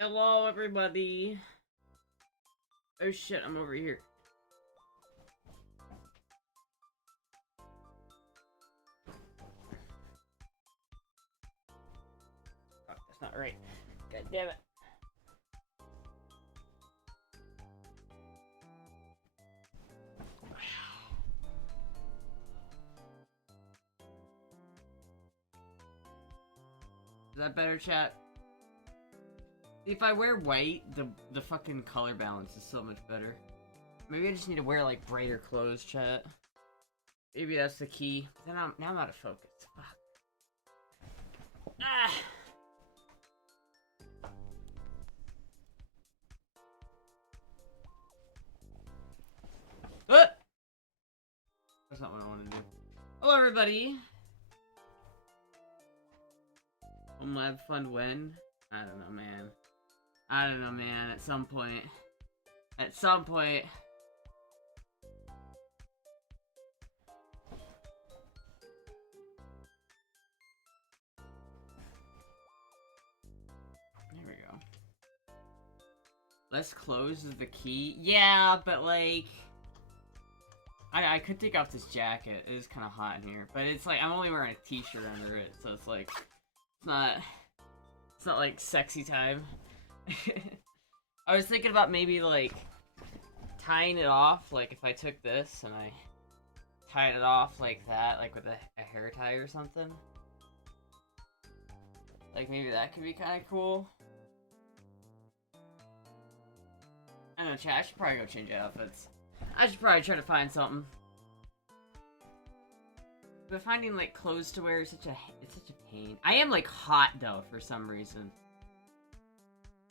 Hello, everybody. Oh shit, I'm over here. Oh, that's not right. God damn it. Is that better, chat? If I wear white, the fucking color balance is so much better. Maybe I just need to wear like brighter clothes, chat. Maybe that's the key. Then now I'm out of focus. Fuck. Ah. That's not what I want to do. Hello, everybody. Home Lab Fund when? I don't know, man. I don't know, man. At some point. At some point. There we go. Less clothes is the key? Yeah, but like... I could take off this jacket. It is kind of hot in here. But it's like, I'm only wearing a t-shirt under it. So it's like, it's not like sexy time. I was thinking about maybe like tying it off. Like if I took this and I tied it off like that. Like with a hair tie or something. Like maybe that could be kind of cool. I don't know, chat. I should probably go change outfits. I should probably try to find something. But finding like clothes to wear is such a pain. I am like hot though for some reason.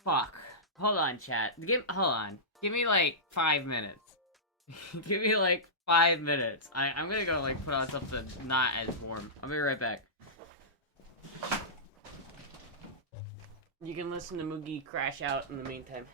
Fuck. Hold on, chat. Hold on. Give me like 5 minutes. Give me like 5 minutes. I'm gonna go like put on something not as warm. I'll be right back. You can listen to Moogie crash out in the meantime.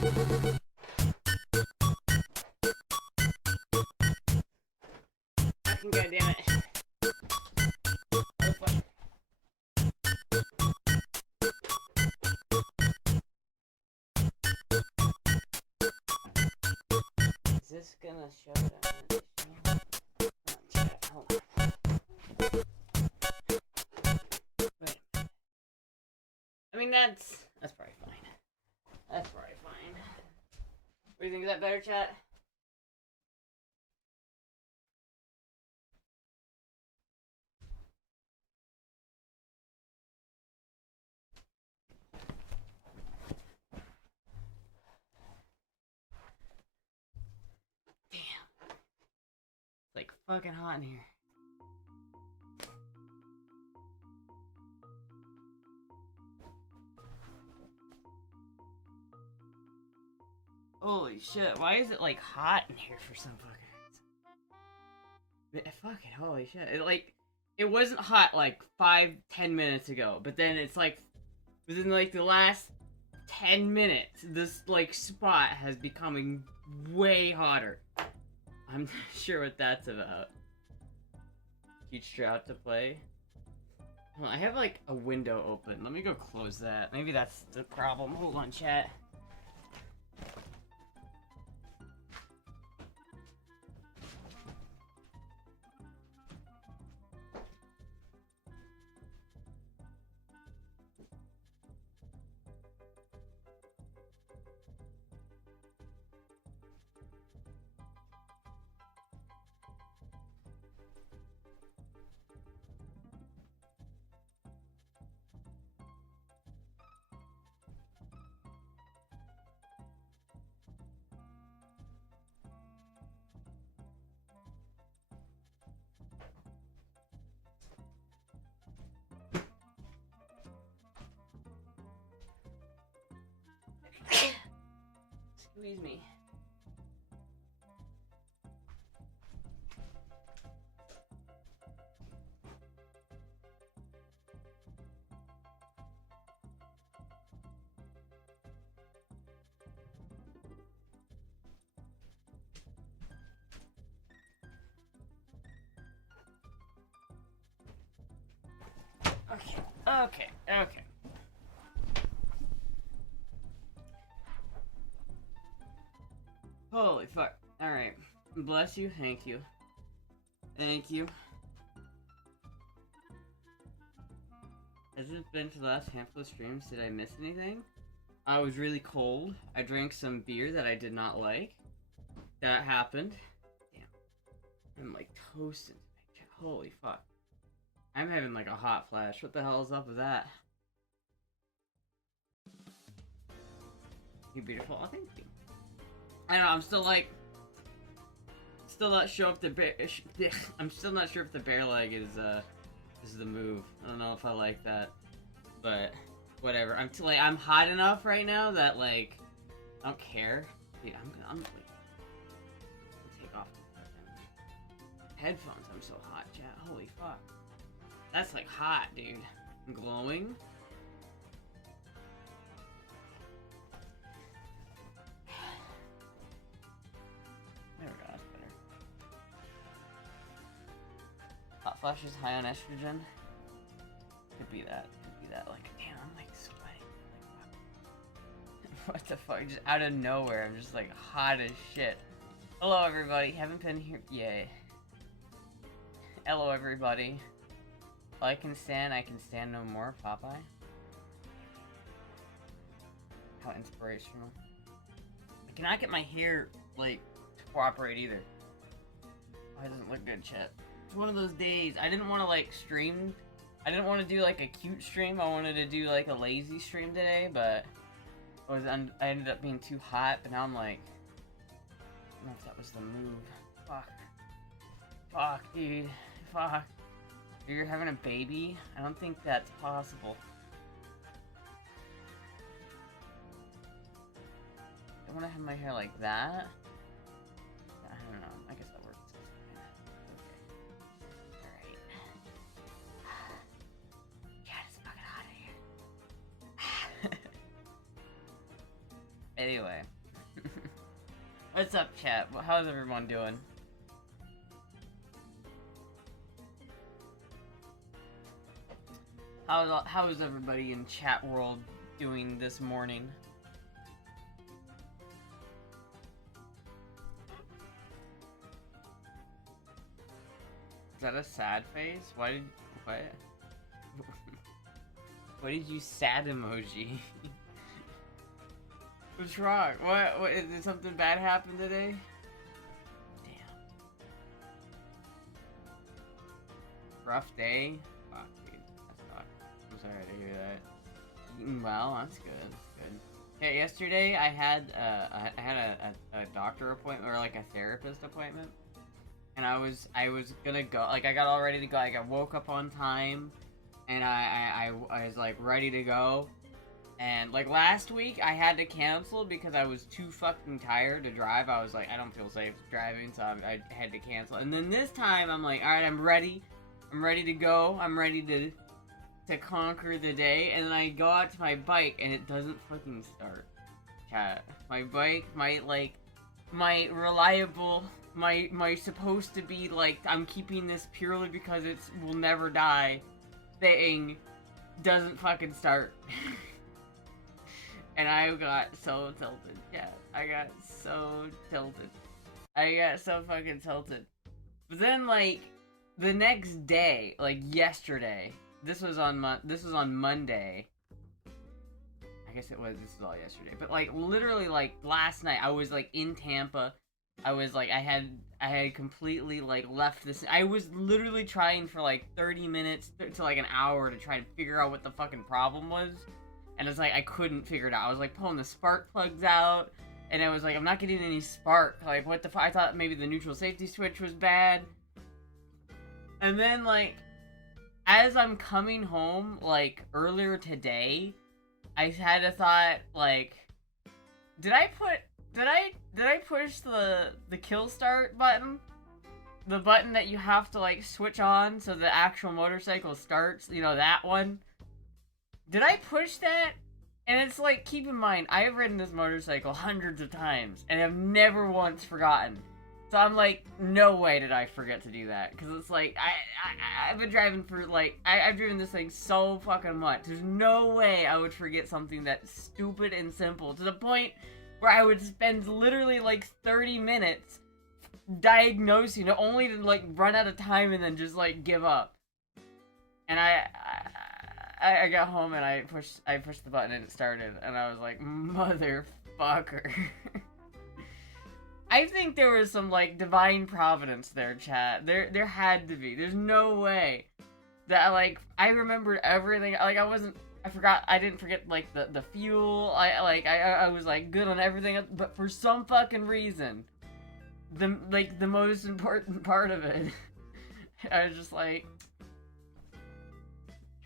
Fucking goddamn it. Is this gonna show it on the Wait. I mean, that's probably fine. That's probably fine. What do you think? Is that better, chat? Damn. It's like fucking hot in here. Holy shit, why is it like hot in here for some fucking reason? Fucking holy shit. It wasn't hot like 5-10 minutes ago, but then it's like within like the last 10 minutes, this like spot has becoming way hotter. I'm not sure what that's about. Teach Drought to play. Well, I have like a window open. Let me go close that. Maybe that's the problem. Hold on, chat. Squeeze me. Okay. Holy fuck. Alright. Bless you. Thank you. Thank you. Has it been for the last handful of streams? Did I miss anything? I was really cold. I drank some beer that I did not like. That happened. Damn. I'm like toasted. Holy fuck. I'm having like a hot flash. What the hell is up with that? You're beautiful. Oh, thank you. I don't know, I'm still like... Still not sure if the bear... I'm still not sure if the bear leg is the move. I don't know if I like that. But, whatever. I'm hot enough right now that, like... I don't care. Dude, I'm like... Take off the headphones. I'm so hot, chat. Holy fuck. That's like hot, dude. I'm glowing. There we go, that's better. Hot flashes high on estrogen. Could be that. Like, damn, I'm like sweating. Like, what the fuck? Just out of nowhere, I'm just like hot as shit. Hello, everybody. Haven't been here. Yay. Hello, everybody. I can stand no more, Popeye. How inspirational. I cannot get my hair, like, to cooperate either. Oh, it doesn't look good, chat. It's one of those days. I didn't want to, like, stream. I didn't want to do, like, a cute stream. I wanted to do, like, a lazy stream today, but I ended up being too hot, but now I'm like, I don't know if that was the move. Fuck, dude. Fuck. You're having a baby? I don't think that's possible. I want to have my hair like that. I don't know. I guess that works. Okay. Alright. God, it's fucking hot in here. Anyway. What's up, chat? How's everyone doing? How is everybody in chat world doing this morning? Is that a sad face? What? What did you sad emoji? What's wrong? What? Did something bad happen today? Damn. Rough day? Fuck, dude. That sucks. I'm sorry to hear that. Well, that's good. Good. Yeah, yesterday I had a doctor appointment, or like a therapist appointment. And I was gonna go, like, I got all ready to go. Like, I woke up on time, and I was like ready to go. And like last week, I had to cancel because I was too fucking tired to drive. I was like, I don't feel safe driving, so I had to cancel. And then this time, I'm like, all right, I'm ready. I'm ready to go. I'm ready to conquer the day. And then I go out to my bike, and it doesn't fucking start. Cat, my bike, my reliable. My supposed to be, like, I'm keeping this purely because it will never die thing doesn't fucking start. And I got so tilted. Yeah, I got so tilted. I got so fucking tilted. But then, like, the next day, like yesterday, this was on Monday. I guess this is all yesterday. But, like, literally, like, last night, I was, like, in Tampa. I was like, I had completely, like, left this. I was literally trying for, like, 30 minutes to, like, an hour to try and figure out what the fucking problem was. And it's like, I couldn't figure it out. I was, like, pulling the spark plugs out. And I was like, I'm not getting any spark. Like, what the fuck? I thought maybe the neutral safety switch was bad. And then, like, as I'm coming home, like, earlier today, I had a thought, like, did I push the kill start button? The button that you have to, like, switch on so the actual motorcycle starts, you know, that one? Did I push that? And it's like, keep in mind, I have ridden this motorcycle hundreds of times, and I've never once forgotten. So I'm like, no way did I forget to do that. Because it's like, I've been driving for, like, I've driven this thing so fucking much. There's no way I would forget something that stupid and simple. To the point where I would spend literally, like, 30 minutes diagnosing it, only to, like, run out of time and then just, like, give up. And I got home and I pushed the button and it started, and I was like, motherfucker. I think there was some, like, divine providence there, chat. There had to be. There's no way that, like, I remembered everything. Like, I didn't forget, like, the fuel. I was, like, good on everything, but for some fucking reason, the most important part of it, I was just like,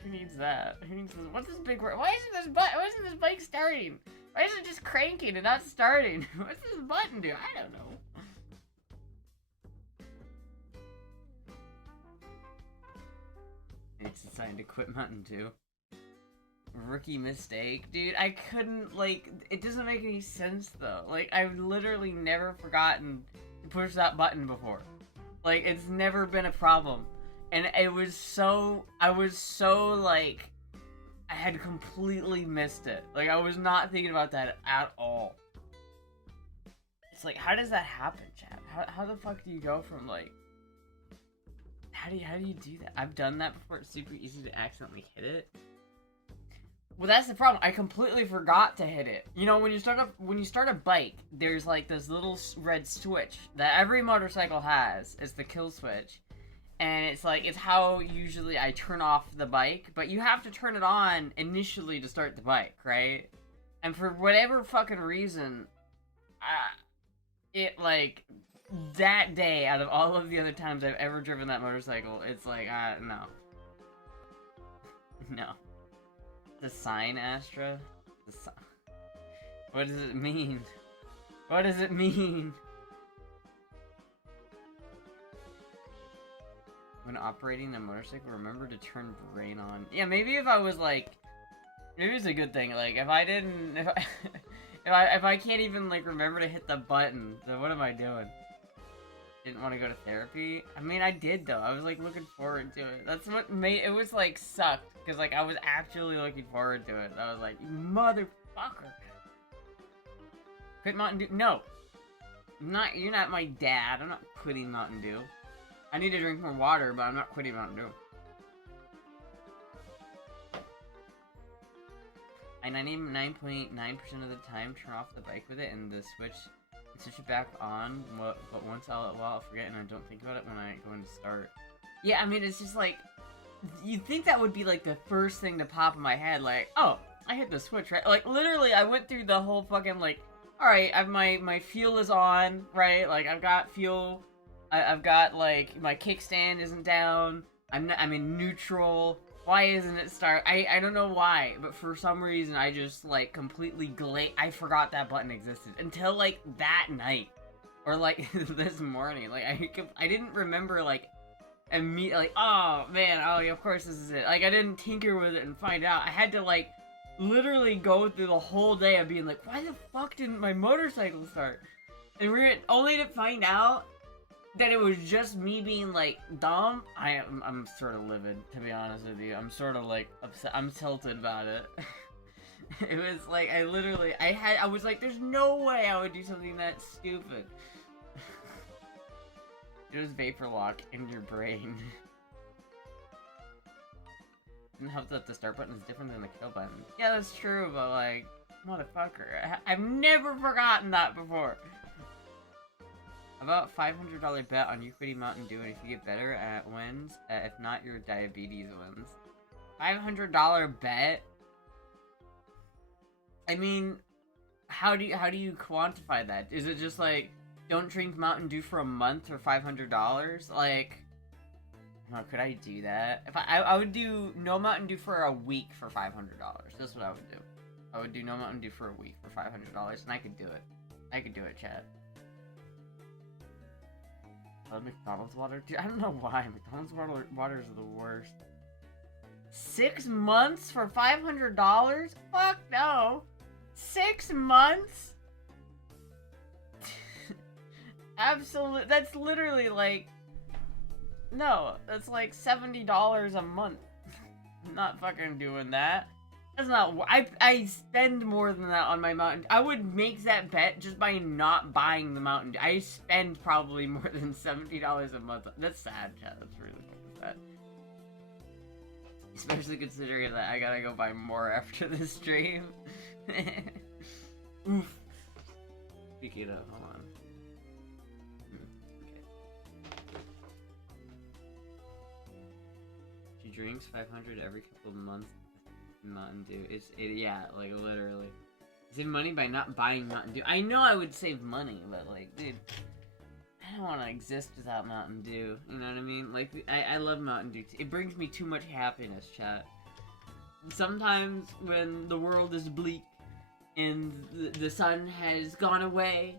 who needs that? Who needs this? What's this big word? Why isn't this bike starting? Why is it just cranking and not starting? What's this button do? I don't know. It's decided to quit Mountain Dew. Rookie mistake. Dude, I couldn't, like, it doesn't make any sense, though. Like, I've literally never forgotten to push that button before. Like, it's never been a problem. And I was so, like, I had completely missed it. Like, I was not thinking about that at all. It's like, how does that happen, chat? How the fuck do you go from, like, how do you do that? I've done that before. It's super easy to accidentally hit it. Well, that's the problem. I completely forgot to hit it. You know, when you start a bike, there's, like, this little red switch that every motorcycle has. It's the kill switch. And it's like, it's how usually I turn off the bike, but you have to turn it on initially to start the bike, right? And for whatever fucking reason, it, like, that day, out of all of the other times I've ever driven that motorcycle, it's like, no. No. The sign, Astra? What does it mean? What does it mean? When operating a motorcycle, remember to turn brain on. Yeah, maybe if I was like, maybe it's a good thing. Like, if If I can't even like remember to hit the button, then what am I doing? Didn't want to go to therapy. I mean, I did though. I was like looking forward to it. That's what made it was like sucked because like I was actually looking forward to it. I was like, you motherfucker. Quit Mountain Dew? No. You're not my dad. I'm not quitting Mountain Dew. I need to drink more water, but I'm not quitting Mountain Dew. I 99.9% of the time turn off the bike with it and switch it back on, but once I'll forget and I don't think about it when I go into start. Yeah, I mean, it's just like, you'd think that would be like the first thing to pop in my head, like, oh, I hit the switch, right? Like, literally, I went through the whole fucking, like, alright, my fuel is on, right? Like, I've got fuel, I've got, like, my kickstand isn't down, I'm in neutral. Why isn't it start? I don't know why, but for some reason I just like completely I forgot that button existed until like that night, or like this morning. Like I didn't remember like immediately. Like, oh man, oh yeah, of course this is it. Like I didn't tinker with it and find out. I had to like literally go through the whole day of being like, why the fuck didn't my motorcycle start? And only to find out that it was just me being like dumb. I'm sort of livid, to be honest with you. I'm sort of like upset. I'm tilted about it. It was like I was like, there's no way I would do something that stupid. It was vapor lock in your brain. And help that the start button is different than the kill button. Yeah, that's true, but like, motherfucker, I've never forgotten that before. About $500 bet on you quitting Mountain Dew, and if you get better at wins, if not, your diabetes wins. $500 bet? I mean, how do you quantify that? Is it just like, don't drink Mountain Dew for a month for $500? Like, oh, could I do that? If I would do no Mountain Dew for a week for $500. That's what I would do. I would do no Mountain Dew for a week for $500, and I could do it. I could do it, chat. McDonald's water? Dude, I don't know why. McDonald's waters are the worst. 6 months for $500? Fuck no. 6 months? Absolutely. That's literally like... No, that's like $70 a month. I'm not fucking doing that. That's not... I spend more than that on my Mountain... I would make that bet just by not buying the Mountain Dew. I spend probably more than $70 a month. That's sad, chat. That's really fucking sad. Especially considering that I gotta go buy more after this stream. Oof. Speak it up. Hold on. Okay. She drinks 500 every couple of months. Mountain Dew. Yeah, like literally. Save money by not buying Mountain Dew. I know I would save money, but like, dude, I don't want to exist without Mountain Dew. You know what I mean? Like, I love Mountain Dew. It brings me too much happiness, chat. Sometimes when the world is bleak and the sun has gone away,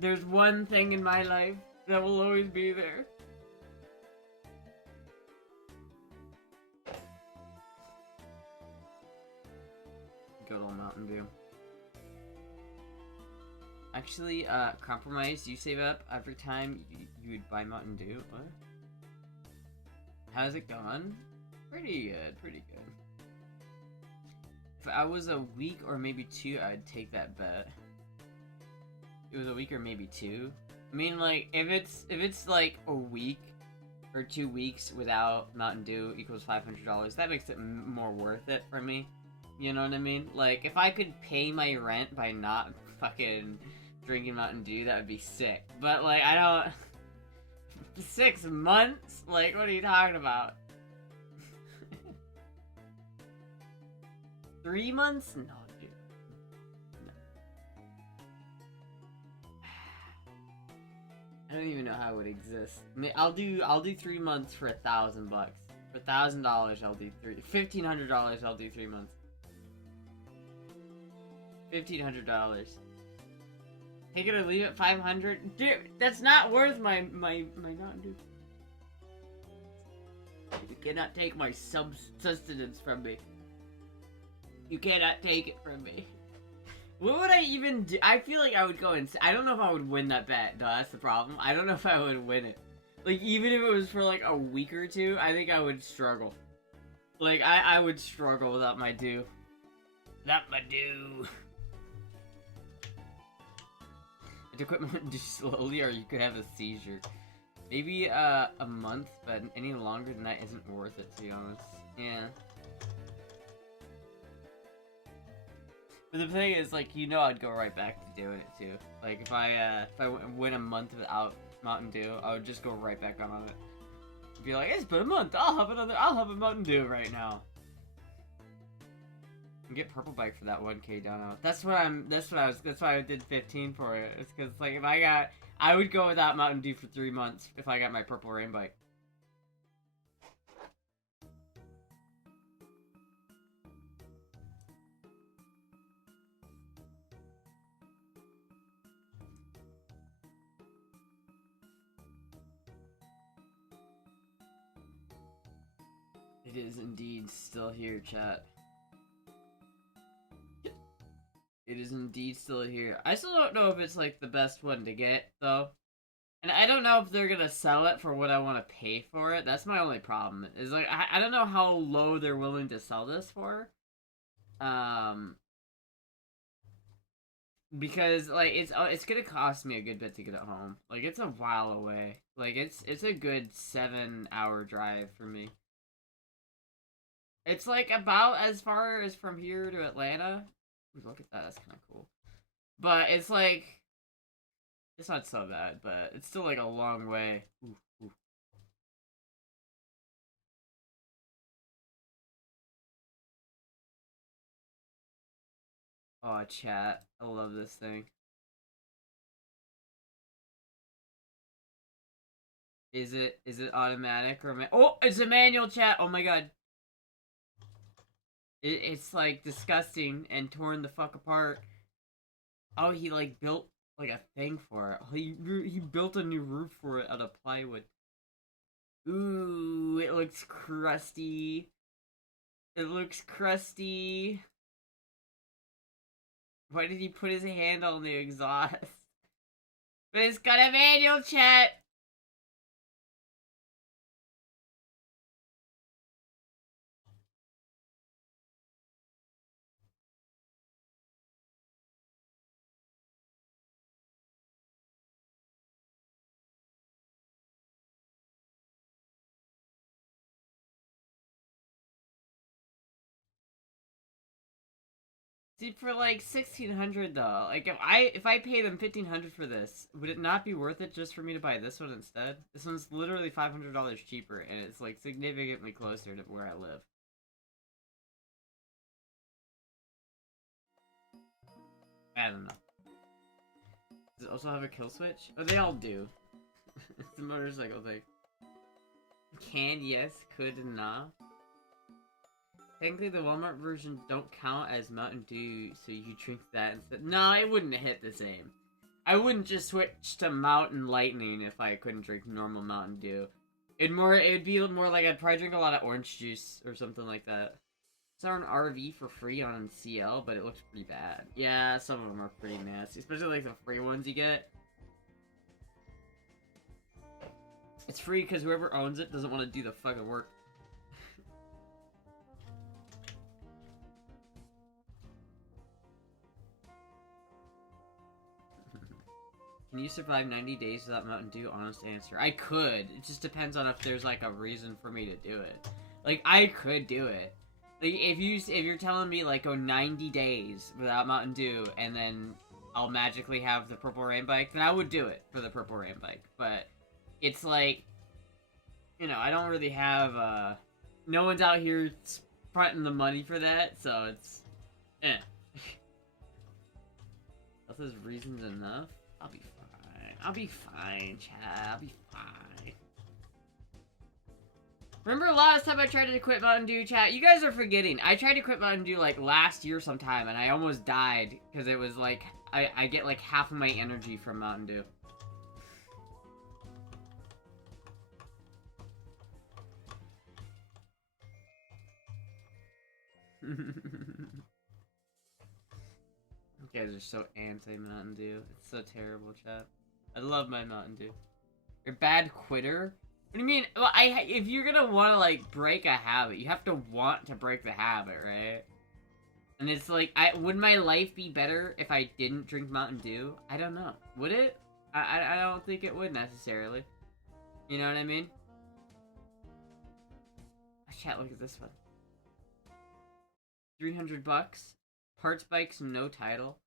there's one thing in my life that will always be there. Good old Mountain Dew. Actually, compromise, you save up every time you would buy Mountain Dew. What? How's it gone? Pretty good, pretty good. If I was a week or maybe 2, I'd take that bet. It was a week or maybe 2. I mean, like, if it's like a week or 2 weeks without Mountain Dew equals $500, that makes it more worth it for me. You know what I mean? Like, if I could pay my rent by not fucking drinking Mountain Dew, that would be sick. But, like, I don't... 6 months? Like, what are you talking about? 3 months? No, dude. No. I don't even know how it would exist. I mean, I'll do 3 months for $1,000 bucks. For $1,000, I'll do $1,500, I'll do 3 months. $1,500. Take it or leave it, 500. Dude, that's not worth my Mountain Dew. You cannot take my sustenance from me. You cannot take it from me. What would I even do? I feel like I would go and I don't know if I would win that bet. No, that's the problem. I don't know if I would win it. Like, even if it was for like a week or two, I think I would struggle. Like, I would struggle without my due. Without my due. To quit Mountain Dew slowly, or you could have a seizure. Maybe a month, but any longer than that isn't worth it, to be honest. Yeah. But the thing is, like, you know, I'd go right back to doing it too. Like, if I went a month without Mountain Dew, I would just go right back on it. Be like, it's been a month. I'll have a Mountain Dew right now. And get purple bike for that 1K dono. That's why I did 15 for it. It's because, like, I would go without Mountain Dew for 3 months if I got my purple rain bike. It is indeed still here, chat. It is indeed still here. I still don't know if it's, like, the best one to get, though. And I don't know if they're gonna sell it for what I want to pay for it. That's my only problem. Is, like, I don't know how low they're willing to sell this for. Because, like, it's gonna cost me a good bit to get it home. Like, it's a while away. Like, it's a good 7-hour drive for me. It's, like, about as far as from here to Atlanta. Ooh, look at that, that's kind of cool. But it's, like, it's not so bad, but it's still, like, a long way. Ooh, ooh. Oh, chat. I love this thing. Is it automatic or oh, it's a manual, chat. Oh my god. It's like disgusting and torn the fuck apart. Oh, he like built like a thing for it. He built a new roof for it out of plywood. Ooh, it looks crusty. It looks crusty. Why did he put his hand on the exhaust? But it's got a manual, chat. See, for like 1,600 though, like if I pay them 1,500 for this, would it not be worth it just for me to buy this one instead? This one's literally $500 cheaper, and it's like significantly closer to where I live. I don't know. Does it also have a kill switch? Oh, they all do. It's the motorcycle thing. Can, yes, could, nah. Technically, the Walmart version don't count as Mountain Dew, so you drink that instead. No, it wouldn't hit the same. I wouldn't just switch to Mountain Lightning if I couldn't drink normal Mountain Dew. It'd be more like I'd probably drink a lot of orange juice or something like that. Saw an RV for free on CL, but it looks pretty bad. Yeah, some of them are pretty nasty, especially like the free ones you get. It's free because whoever owns it doesn't want to do the fucking work. Can you survive 90 days without Mountain Dew? Honest answer. I could. It just depends on if there's like a reason for me to do it. Like, I could do it. Like, if you're telling me like go 90 days without Mountain Dew and then I'll magically have the Purple Rain bike, then I would do it for the Purple Rain bike. But it's like, you know, I don't really have no one's out here fronting the money for that, so it's If there's reasons enough, I'll be fine. I'll be fine, chat. I'll be fine. Remember last time I tried to quit Mountain Dew, chat? You guys are forgetting. I tried to quit Mountain Dew like last year sometime, and I almost died because it was like I get like half of my energy from Mountain Dew. You guys are so anti-Mountain Dew. It's so terrible, chat. I love my Mountain Dew. You're a bad quitter? What do you mean? Well, if you're gonna want to, like, break a habit, you have to want to break the habit, right? And it's like, would my life be better if I didn't drink Mountain Dew? I don't know. Would it? I don't think it would, necessarily. You know what I mean? Chat, look at this one. 300 bucks. Parts bikes, no title.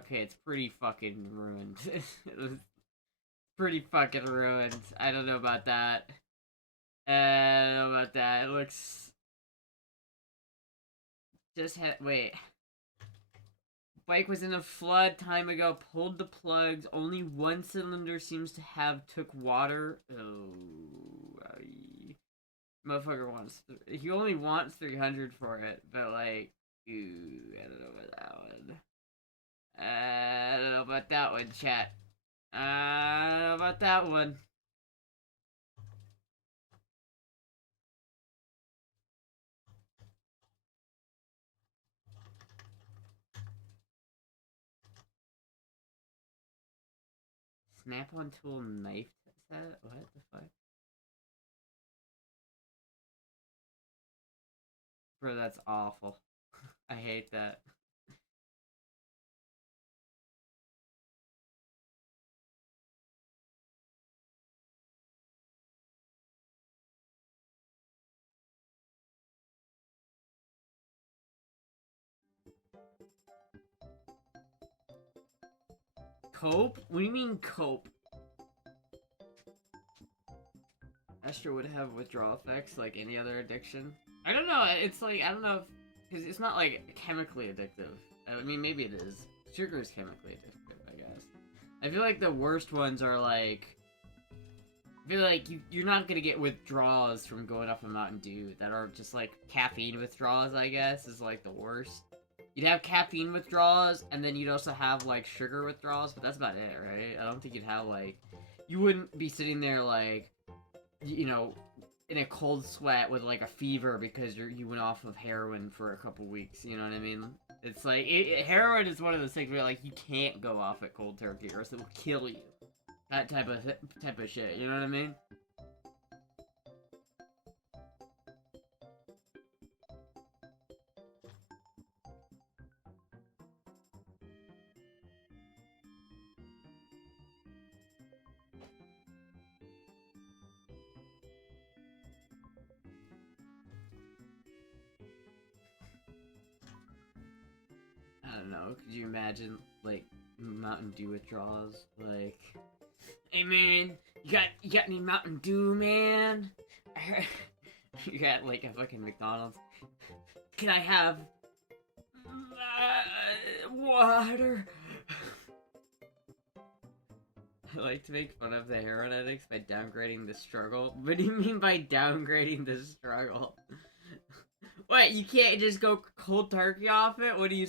Okay, it's pretty fucking ruined. It's pretty fucking ruined. I don't know about that. I don't know about that. It looks... wait. Bike was in a flood time ago. Pulled the plugs. Only one cylinder seems to have took water. Oh, motherfucker wants. He only wants 300 for it, but like, ooh, I don't know about that one. I don't know about that one, chat. I don't know about that one. Snap-on tool knife set? What the fuck? Bro, that's awful. I hate that. Cope? What do you mean cope? Astra would have withdrawal effects like any other addiction. I don't know, it's like, I don't know if... Because it's not like chemically addictive. I mean, maybe it is. Sugar is chemically addictive, I guess. I feel like the worst ones are like... I feel like you're not gonna get withdrawals from going off a Mountain Dew that are just like caffeine withdrawals, I guess, is like the worst. You'd have caffeine withdrawals, and then you'd also have like sugar withdrawals, but that's about it, right? I don't think you'd have like... You wouldn't be sitting there like, you know, in a cold sweat with like a fever because you went off of heroin for a couple weeks, you know what I mean? It's like, heroin is one of those things where like you can't go off at cold turkey or else it will kill you. That type of shit, you know what I mean? I don't know, could you imagine, like, Mountain Dew withdrawals? Like, hey man, you got any Mountain Dew, man? You got, like, a fucking McDonald's. Can I have... water? I like to make fun of the heroin addicts by downgrading the struggle. What do you mean by downgrading the struggle? What, you can't just go cold turkey off it? What are you,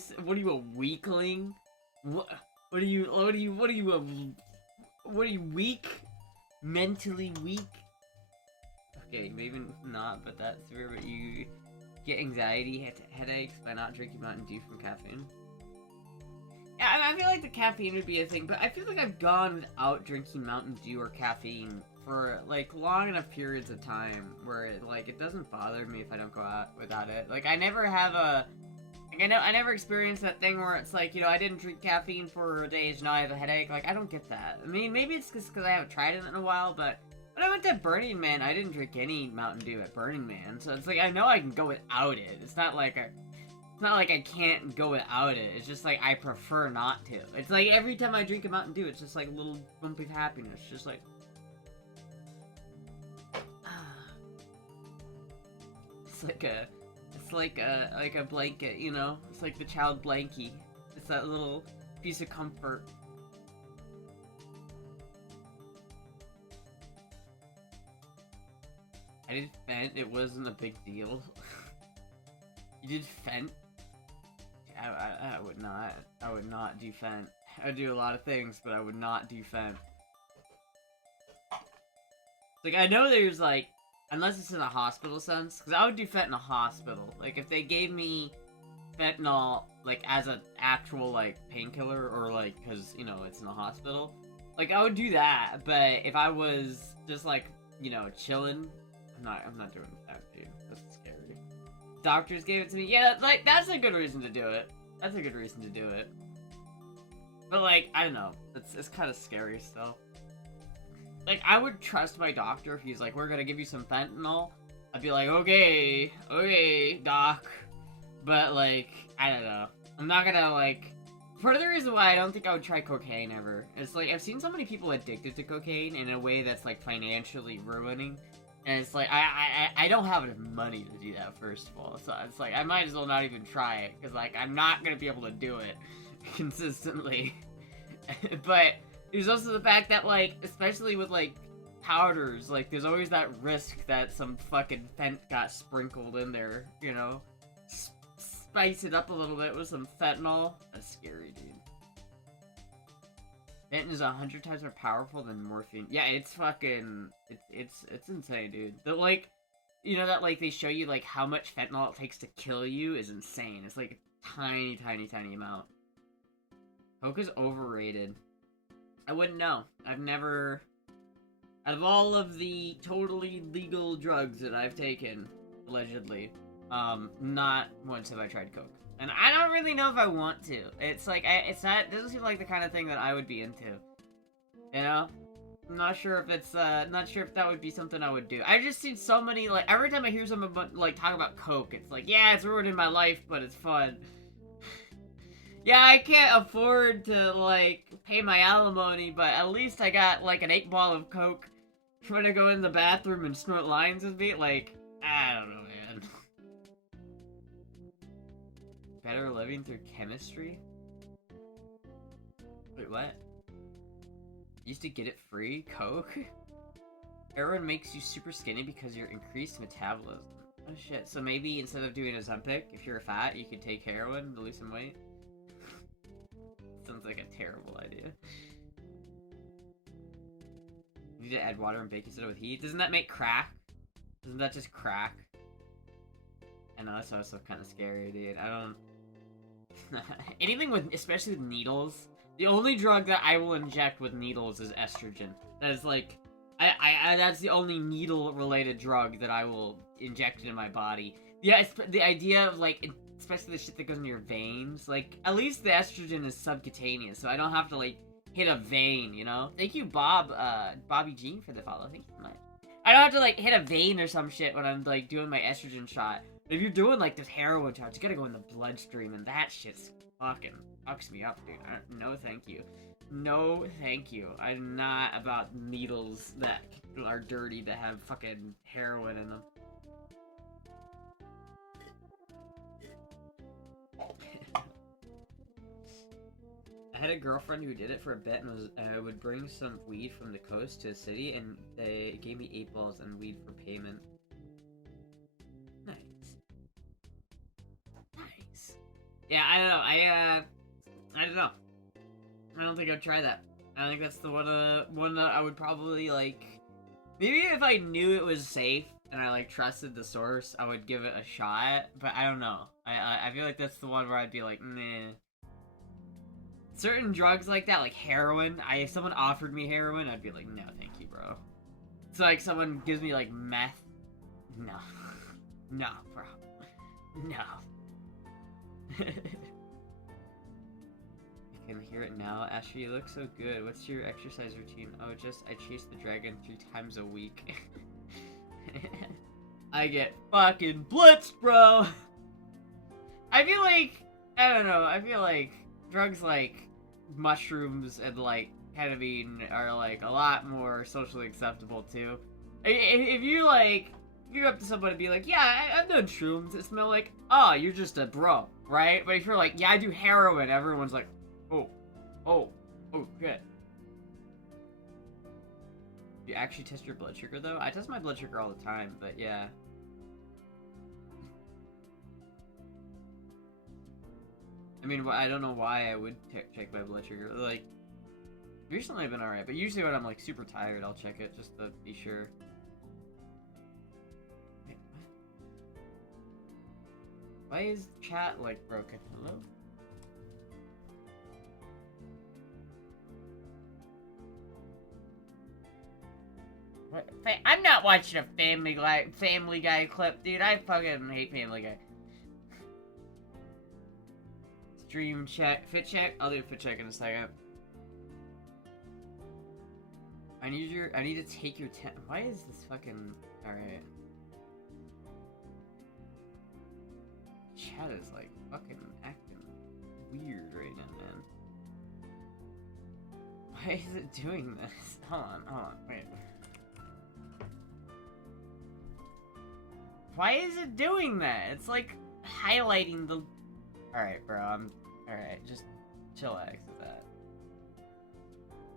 a weakling? What are you, weak? Mentally weak? Okay, maybe not, but that's weird, but you get anxiety, headaches by not drinking Mountain Dew from caffeine. Yeah, I feel like the caffeine would be a thing, but I feel like I've gone without drinking Mountain Dew or caffeine for, like, long enough periods of time where, it doesn't bother me if I don't go out without it. Like, I never have a... Like, I never experienced that thing where it's like, you know, I didn't drink caffeine for days, now I have a headache. Like, I don't get that. I mean, maybe it's just because I haven't tried it in a while, but when I went to Burning Man, I didn't drink any Mountain Dew at Burning Man, so it's like, I know I can go without it. It's not like I can't go without it. It's just like I prefer not to. It's like every time I drink a Mountain Dew, it's just like a little bump of happiness. Just like... It's like a blanket, you know? It's like the child blankie. It's that little piece of comfort. I did Fent, it wasn't a big deal. You did Fent? I would not. I would not do Fent. I would do a lot of things, but I would not do Fent. Like, I know there's, like, unless it's in a hospital sense, because I would do fent in a hospital. Like, if they gave me fentanyl, like, as an actual, like, painkiller, or, like, because, you know, it's in a hospital, like, I would do that, but if I was just, like, you know, chilling, I'm not doing that, dude. That's scary. Doctors gave it to me. Yeah, like, that's a good reason to do it. That's a good reason to do it. But, like, I don't know. It's kind of scary still. Like, I would trust my doctor if he's like, we're gonna give you some fentanyl. I'd be like, okay, doc. But, like, I don't know. I'm not gonna, like... Part of the reason why I don't think I would try cocaine ever is, like, I've seen so many people addicted to cocaine in a way that's, like, financially ruining. And it's like, I don't have enough money to do that, first of all. So it's like, I might as well not even try it. Because, like, I'm not gonna be able to do it consistently. But there's also the fact that, like, especially with, like, powders, like, there's always that risk that some fucking fent got sprinkled in there, you know? Spice it up a little bit with some fentanyl. That's scary, dude. Fentanyl is 100 times more powerful than morphine. Yeah, it's fucking... It's insane, dude. The, like, you know that, like, they show you, like, how much fentanyl it takes to kill you is insane. It's, like, a tiny, tiny, tiny amount. Coke is overrated. I wouldn't know. I've never... Out of all of the totally legal drugs that I've taken, allegedly, not once have I tried Coke. And I don't really know if I want to. It's like, it doesn't seem like the kind of thing that I would be into. You know? I'm not sure if it's, not sure if that would be something I would do. I've just seen so many, like, every time I hear someone, like, talk about Coke, it's like, yeah, it's ruining my life, but it's fun. Yeah, I can't afford to, like, pay my alimony, but at least I got, like, an 8-ball of Coke when I go in the bathroom and snort lines with me. Like, I don't know, man. Better living through chemistry? Wait, what? Used to get it free? Coke? Heroin makes you super skinny because of your increased metabolism. Oh shit, so maybe instead of doing Ozempic, if you're fat, you could take heroin to lose some weight? Sounds like a terrible idea. You need to add water and baking soda with heat? Doesn't that make crack? Doesn't that just crack? I know, that's also kind of scary, dude. I don't... Anything with, especially with needles. The only drug that I will inject with needles is estrogen. That is like... that's the only needle-related drug that I will inject into my body. Yeah, the idea of, like... Especially the shit that goes in your veins. Like, at least the estrogen is subcutaneous, so I don't have to, like, hit a vein, you know? Thank you, Bobby Jean, for the follow. Thank you so much. I don't have to, like, hit a vein or some shit when I'm, like, doing my estrogen shot. But if you're doing, like, this heroin shot, you gotta go in the bloodstream, and that shit's fucking fucks me up, dude. No, thank you. No, thank you. I'm not about needles that are dirty that have fucking heroin in them. I had a girlfriend who did it for a bit and I would bring some weed from the coast to the city and they gave me 8 balls and weed for payment. Nice. Nice. Yeah, I don't know. I don't know. I don't think I'd try that. I think that's the one that I would probably, like... Maybe if I knew it was safe and I, like, trusted the source, I would give it a shot. But I don't know. I feel like that's the one where I'd be like, meh. Certain drugs like that, like heroin, if someone offered me heroin, I'd be like, no, thank you, bro. It's like someone gives me, like, meth. No. No, bro. No. You can hear it now. Astra, you look so good. What's your exercise routine? Oh, I chase the dragon 3 times a week. I get fucking blitzed, bro! I feel like, I don't know, I feel like drugs like mushrooms and, like, ketamine are, like, a lot more socially acceptable, too. If you, like, if you're up to somebody and be like, yeah, I've done shrooms, it's more like, oh, you're just a bro, right? But if you're like, yeah, I do heroin, everyone's like, oh, shit. You actually test your blood sugar, though? I test my blood sugar all the time, but yeah. I mean, I don't know why I would check my blood sugar. Like, recently I've been alright, but usually when I'm, like, super tired, I'll check it just to be sure. Why is chat, like, broken? Hello? What? I'm not watching a Family Guy clip, dude. I fucking hate Family Guy. Stream check. Fit check? I'll do a fit check in a second. I need to take your why is this fucking... Alright. Chat is like fucking acting weird right now, man. Why is it doing this? Hold on, wait. Why is it doing that? It's like highlighting the... Alright, bro, alright, just chillax with that.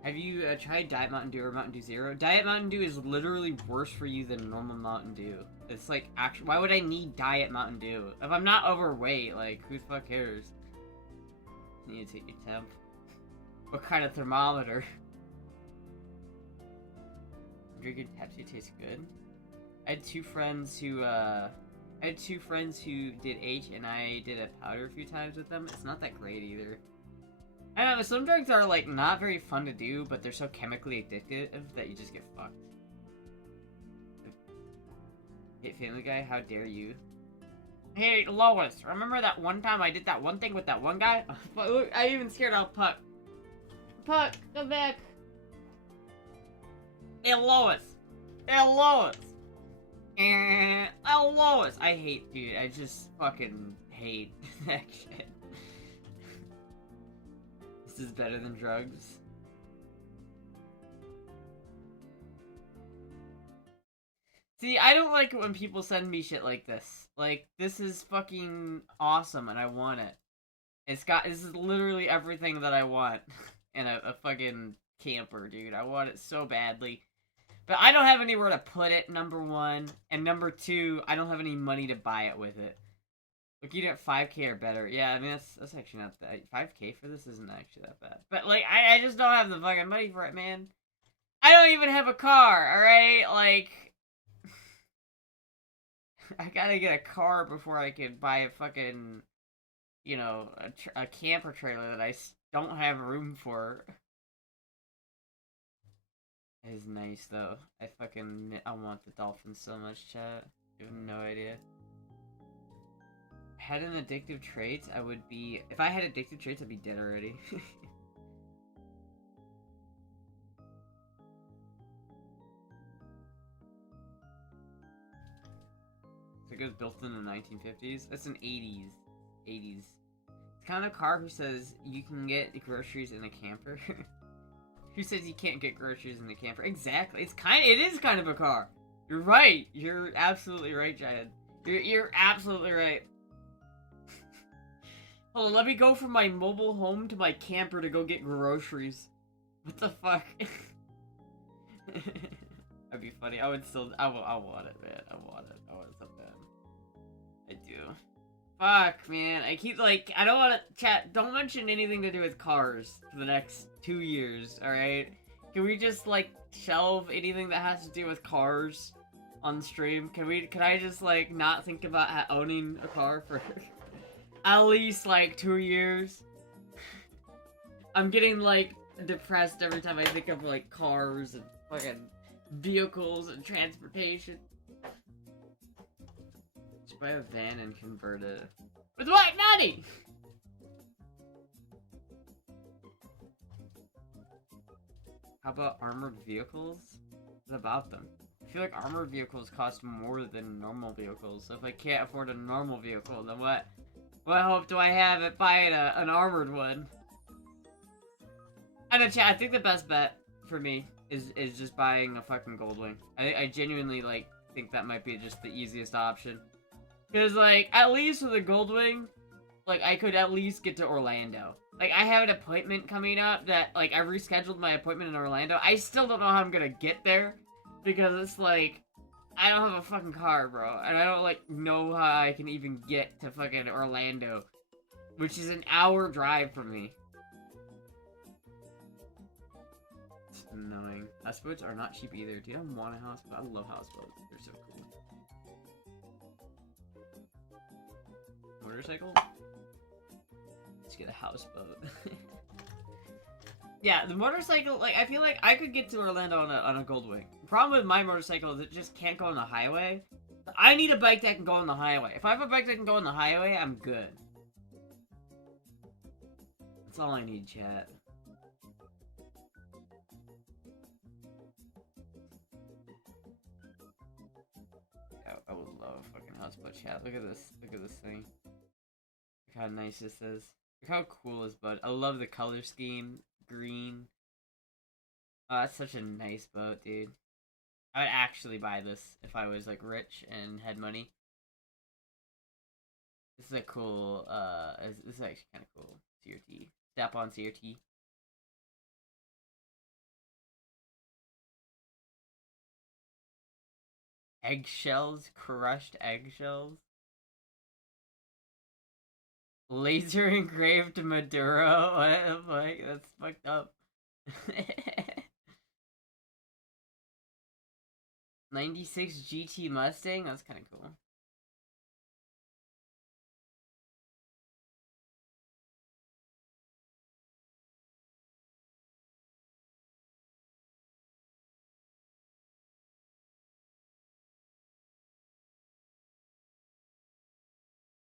Have you tried Diet Mountain Dew or Mountain Dew Zero? Diet Mountain Dew is literally worse for you than normal Mountain Dew. It's like, actually, why would I need Diet Mountain Dew? If I'm not overweight, like, who the fuck cares? Need to take your temp. What kind of thermometer? Drinking Pepsi tastes good. I had two friends who did H, and I did a powder a few times with them. It's not that great either. I don't know, some drugs are, like, not very fun to do, but they're so chemically addictive that you just get fucked. Hey, Family Guy, how dare you? Hey, Lois, remember that one time I did that one thing with that one guy? Look, I even scared out Puck. Puck, come back. Hey, Lois. Hey, Lois. Hey, Lois. I hate, dude, I just fucking hate that shit. This is better than drugs. See, I don't like it when people send me shit like this. Like, this is fucking awesome and I want it. This is literally everything that I want in a fucking camper, dude. I want it so badly. But I don't have anywhere to put it, number one. And number two, I don't have any money to buy it with it. Look, you get 5K or better. Yeah, I mean, that's actually not that... 5K for this isn't actually that bad. But, like, I just don't have the fucking money for it, man. I don't even have a car, alright? Like... I gotta get a car before I can buy a fucking... You know, a camper trailer that I don't have room for. It is nice, though. I want the dolphins so much, chat. You have no idea. Had an addictive trait, I would be... If I had addictive traits, I'd be dead already. So it was built in the 1950s? That's an 80s. 80s. It's kind of a car who says you can get groceries in a camper. Who says you can't get groceries in a camper? Exactly. It is kind of a car. You're right. You're absolutely right, Jayad. You're absolutely right. Hold on, let me go from my mobile home to my camper to go get groceries. What the fuck? That'd be funny. I want it, man. I want it. I want it so bad. I do. Fuck, man. I keep, like, I don't want to chat. Don't mention anything to do with cars for the next 2 years, alright? Can we just, like, shelve anything that has to do with cars on stream? Can I just, like, not think about owning a car for at least, like, 2 years? I'm getting, like, depressed every time I think of, like, cars and fucking vehicles and transportation. Just buy a van and convert it. With what money? How about armored vehicles? What about them? I feel like armored vehicles cost more than normal vehicles, so if I can't afford a normal vehicle, then what hope do I have at buying an armored one? I know, chat, I think the best bet for me is just buying a fucking Goldwing. I genuinely, like, think that might be just the easiest option. Because, like, at least with a Goldwing, like, I could at least get to Orlando. Like, I have an appointment coming up that, like, I rescheduled my appointment in Orlando. I still don't know how I'm gonna get there. Because it's, like, I don't have a fucking car, bro. And I don't, like, know how I can even get to fucking Orlando. Which is an hour drive from me. It's annoying. Houseboats are not cheap either. Dude, I want a houseboat. I love houseboats. They're so cool. motorcycle. Let's get a houseboat. Yeah, the motorcycle, like, I feel like I could get to Orlando on a Goldwing. The problem with my motorcycle is it just can't go on the highway. I need a bike that can go on the highway. If I have a bike that can go on the highway, I'm good. That's all I need, chat. I would love a fucking houseboat, chat. Look at this. Look at this thing. Look how nice this is. Look how cool this boat. I love the color scheme. Green. Oh, that's such a nice boat, dude. I would actually buy this if I was, like, rich and had money. This is a cool, this is actually kind of cool. CRT. Step on CRT. Eggshells? Crushed eggshells? Laser engraved Maduro? What the fuck? That's fucked up. 96 GT Mustang? That's kind of cool.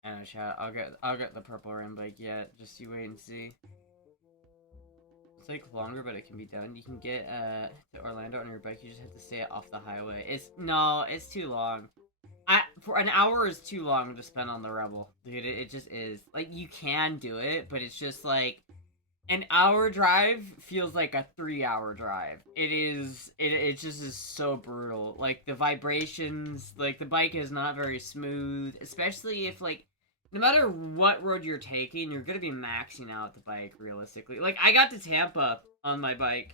I don't know, chat. I'll get the purple rim bike yet. Just you wait and see. It's like longer, but it can be done. You can get to Orlando on your bike. You just have to stay off the highway. It's too long. For an hour is too long to spend on the Rebel, dude. It just is. Like, you can do it, but it's just like an hour drive feels like a 3-hour drive. It just is so brutal. Like, the vibrations, like, the bike is not very smooth, especially if, like, no matter what road you're taking, you're gonna be maxing out the bike, realistically. Like, I got to Tampa on my bike,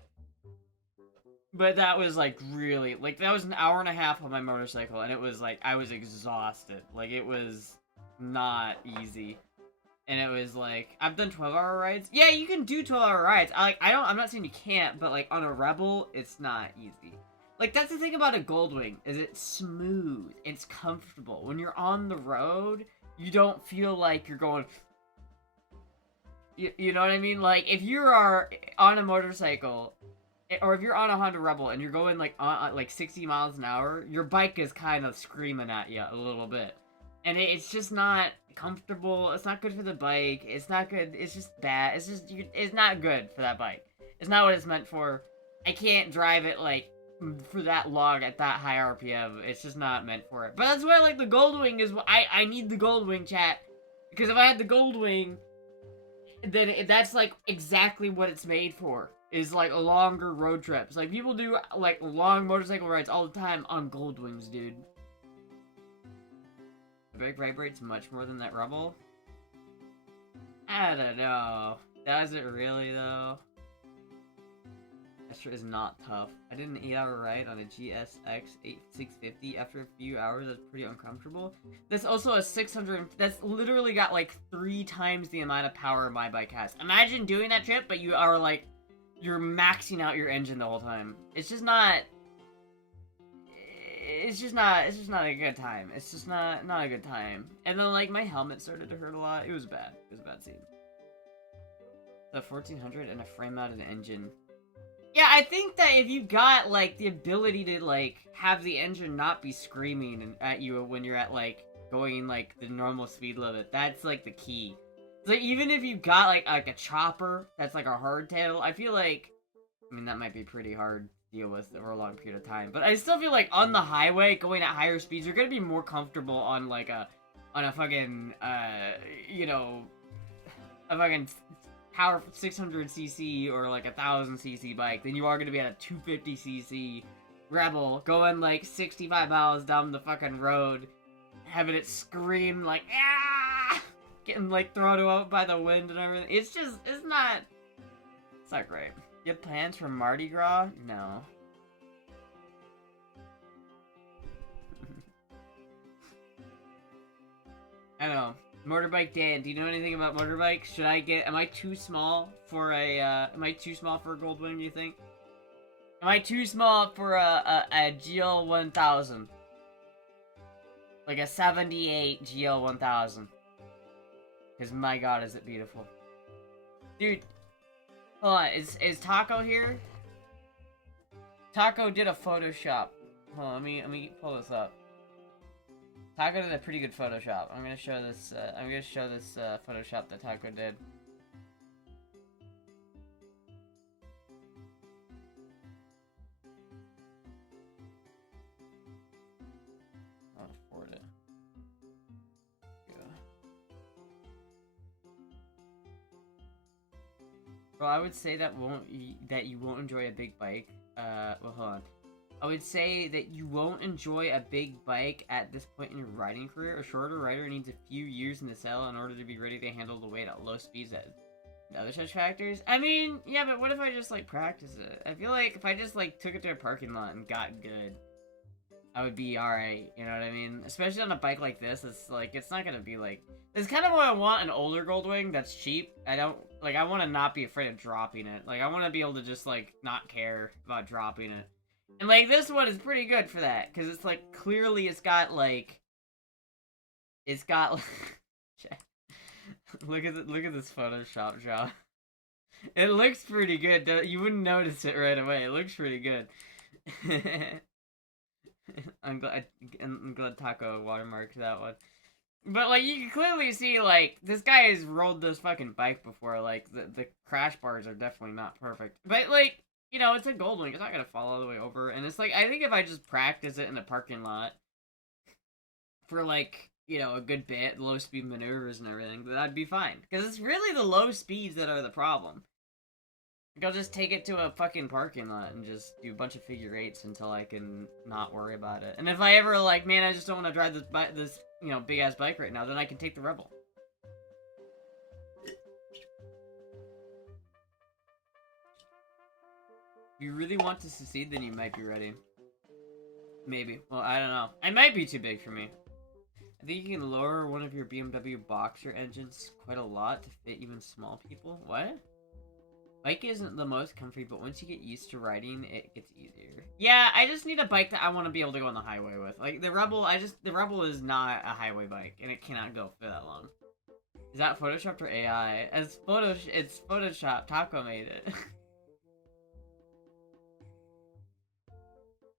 but that was, like, really, like, that was an hour and a half on my motorcycle, and it was, like, I was exhausted. Like, it was not easy. And it was, like, I've done 12-hour rides. Yeah, you can do 12-hour rides. I'm not saying you can't, but, like, on a Rebel, it's not easy. Like, that's the thing about a Goldwing, is it's smooth, it's comfortable. When you're on the road, you don't feel like you're going... You know what I mean? Like, if you are on a motorcycle, or if you're on a Honda Rebel, and you're going, like, on, like 60 miles an hour, your bike is kind of screaming at you a little bit. And it's just not comfortable. It's not good for the bike. It's not good. It's just bad. It's not good for that bike. It's not what it's meant for. I can't drive it, like, for that long at that high RPM. It's just not meant for it. But that's why, like, the Goldwing is... I need the Goldwing, chat. Because if I had the Goldwing, then that's, like, exactly what it's made for. Is, like, longer road trips. Like, people do, like, long motorcycle rides all the time on Goldwings, dude. The bike vibrates much more than that Rebel? I don't know. Does it really, though? Astra is not tough. I did an 8-hour ride on a GSX 650. After a few hours, that's pretty uncomfortable. There's also a 600... That's literally got, like, 3 times the amount of power my bike has. Imagine doing that trip, but you are, like... You're maxing out your engine the whole time. It's just not... It's just not a good time. It's just not a good time. And then, like, my helmet started to hurt a lot. It was bad. It was a bad scene. The 1400 and a frame-mounted engine. Yeah, I think that if you got, like, the ability to, like, have the engine not be screaming at you when you're at, like, going, like, the normal speed limit, that's, like, the key. So even if you got, like a chopper that's, like, a hardtail, I feel like... I mean, that might be pretty hard to deal with over a long period of time. But I still feel like on the highway, going at higher speeds, you're gonna be more comfortable on, like, a fucking, you know, a fucking power 600cc or, like, 1000cc bike than you are gonna be at a 250cc Rebel going, like, 65 miles down the fucking road, having it scream, like, ah! Getting, like, thrown out by the wind and everything. It's not great. You have plans for Mardi Gras? No. I don't know. Motorbike Dan, do you know anything about motorbikes? Am I too small for a Goldwing, do you think? Am I too small for a GL 1000? Like a 78 GL 1000? Because my god, is it beautiful. Dude, hold on, is Taco here? Taco did a Photoshop. Hold on, let me pull this up. Taco did a pretty good Photoshop. I'm gonna show this, Photoshop that Taco did. I'll afford it. Well, I would say that you won't enjoy a big bike. Well, hold on. I would say that you won't enjoy a big bike at this point in your riding career. A shorter rider needs a few years in the saddle in order to be ready to handle the weight at low speeds and other such factors. I mean, yeah, but what if I just, like, practice it? I feel like if I just, like, took it to a parking lot and got good, I would be alright, you know what I mean? Especially on a bike like this, it's, like, it's not gonna be, like... It's kind of what I want, an older Goldwing that's cheap. I want to not be afraid of dropping it. Like, I want to be able to just, like, not care about dropping it. And, like, this one is pretty good for that, because it's, like, clearly it's got, like... It's got, look at this Photoshop job. It looks pretty good. You wouldn't notice it right away. It looks pretty good. I'm glad Taco watermarked that one. But, like, you can clearly see, like, this guy has rolled this fucking bike before. Like, the crash bars are definitely not perfect. But, like, you know, it's a Goldwing. It's not gonna fall all the way over. And it's like, I think if I just practice it in a parking lot for, like, you know, a good bit, low-speed maneuvers and everything, that'd be fine. Because it's really the low speeds that are the problem. Like, I'll just take it to a fucking parking lot and just do a bunch of figure eights until I can not worry about it. And if I ever, like, man, I just don't want to drive this you know, big-ass bike right now, then I can take the Rebel. If you really want to succeed, then you might be ready. Maybe. Well, I don't know. It might be too big for me. I think you can lower one of your BMW Boxer engines quite a lot to fit even small people. What? Bike isn't the most comfy, but once you get used to riding, it gets easier. Yeah, I just need a bike that I want to be able to go on the highway with. Like, the Rebel, the Rebel is not a highway bike, and it cannot go for that long. Is that Photoshopped or AI? It's Photoshop. Taco made it.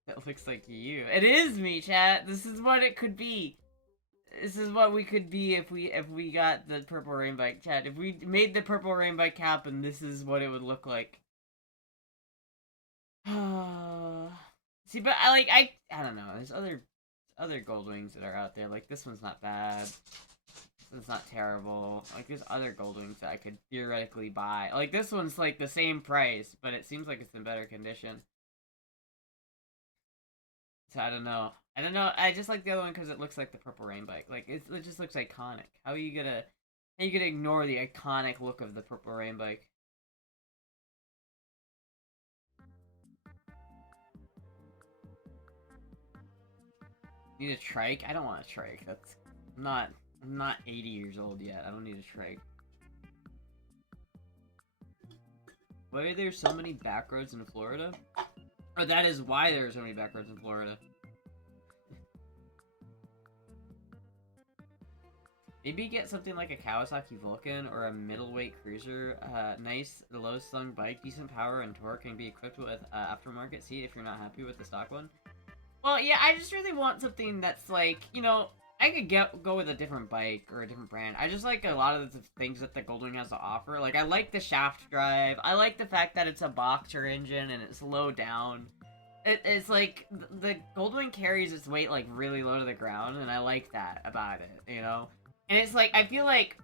It looks like you. It is me, chat. This is what it could be. This is what we could be if we got the Purple Rain Bike, chat. If we made the Purple Rain Bike happen, this is what it would look like. See, but I don't know. There's other Goldwings that are out there. Like, this one's not bad. This one's not terrible. Like, there's other Goldwings that I could theoretically buy. Like, this one's like the same price, but it seems like it's in better condition. So I don't know. I just like the other one because it looks like the Purple Rain Bike. Like, it just looks iconic. How are you gonna ignore the iconic look of the Purple Rain Bike? Need a trike? I don't want a trike. I'm not 80 years old yet. I don't need a trike. Why are there so many back roads in Florida? Or that is why there are so many back roads in Florida. Maybe get something like a Kawasaki Vulcan or a middleweight cruiser. Nice, low-slung bike, decent power and torque, can be equipped with aftermarket seat if you're not happy with the stock one. Well, yeah, I just really want something that's like, you know, I could go with a different bike or a different brand. I just like a lot of the things that the Goldwing has to offer. Like, I like the shaft drive. I like the fact that it's a Boxer engine and it's low down. It's like, the Goldwing carries its weight, like, really low to the ground, and I like that about it, you know? And it's like, I feel like,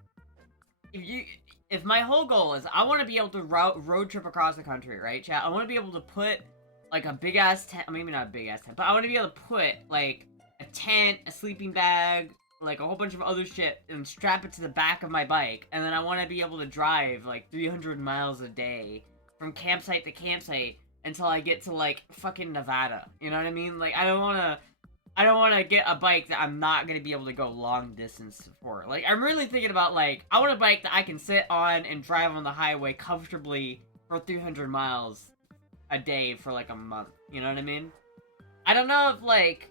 if my whole goal is, I want to be able to road trip across the country, right, chat? I want to be able to put, like, a big-ass tent, maybe not a big-ass tent, but I want to be able to put, like, a tent, a sleeping bag, like, a whole bunch of other shit, and strap it to the back of my bike, and then I want to be able to drive, like, 300 miles a day, from campsite to campsite, until I get to, like, fucking Nevada, you know what I mean? Like, I don't want to get a bike that I'm not going to be able to go long distance for. Like, I'm really thinking about, like, I want a bike that I can sit on and drive on the highway comfortably for 300 miles a day for, like, a month. You know what I mean? I don't know if, like,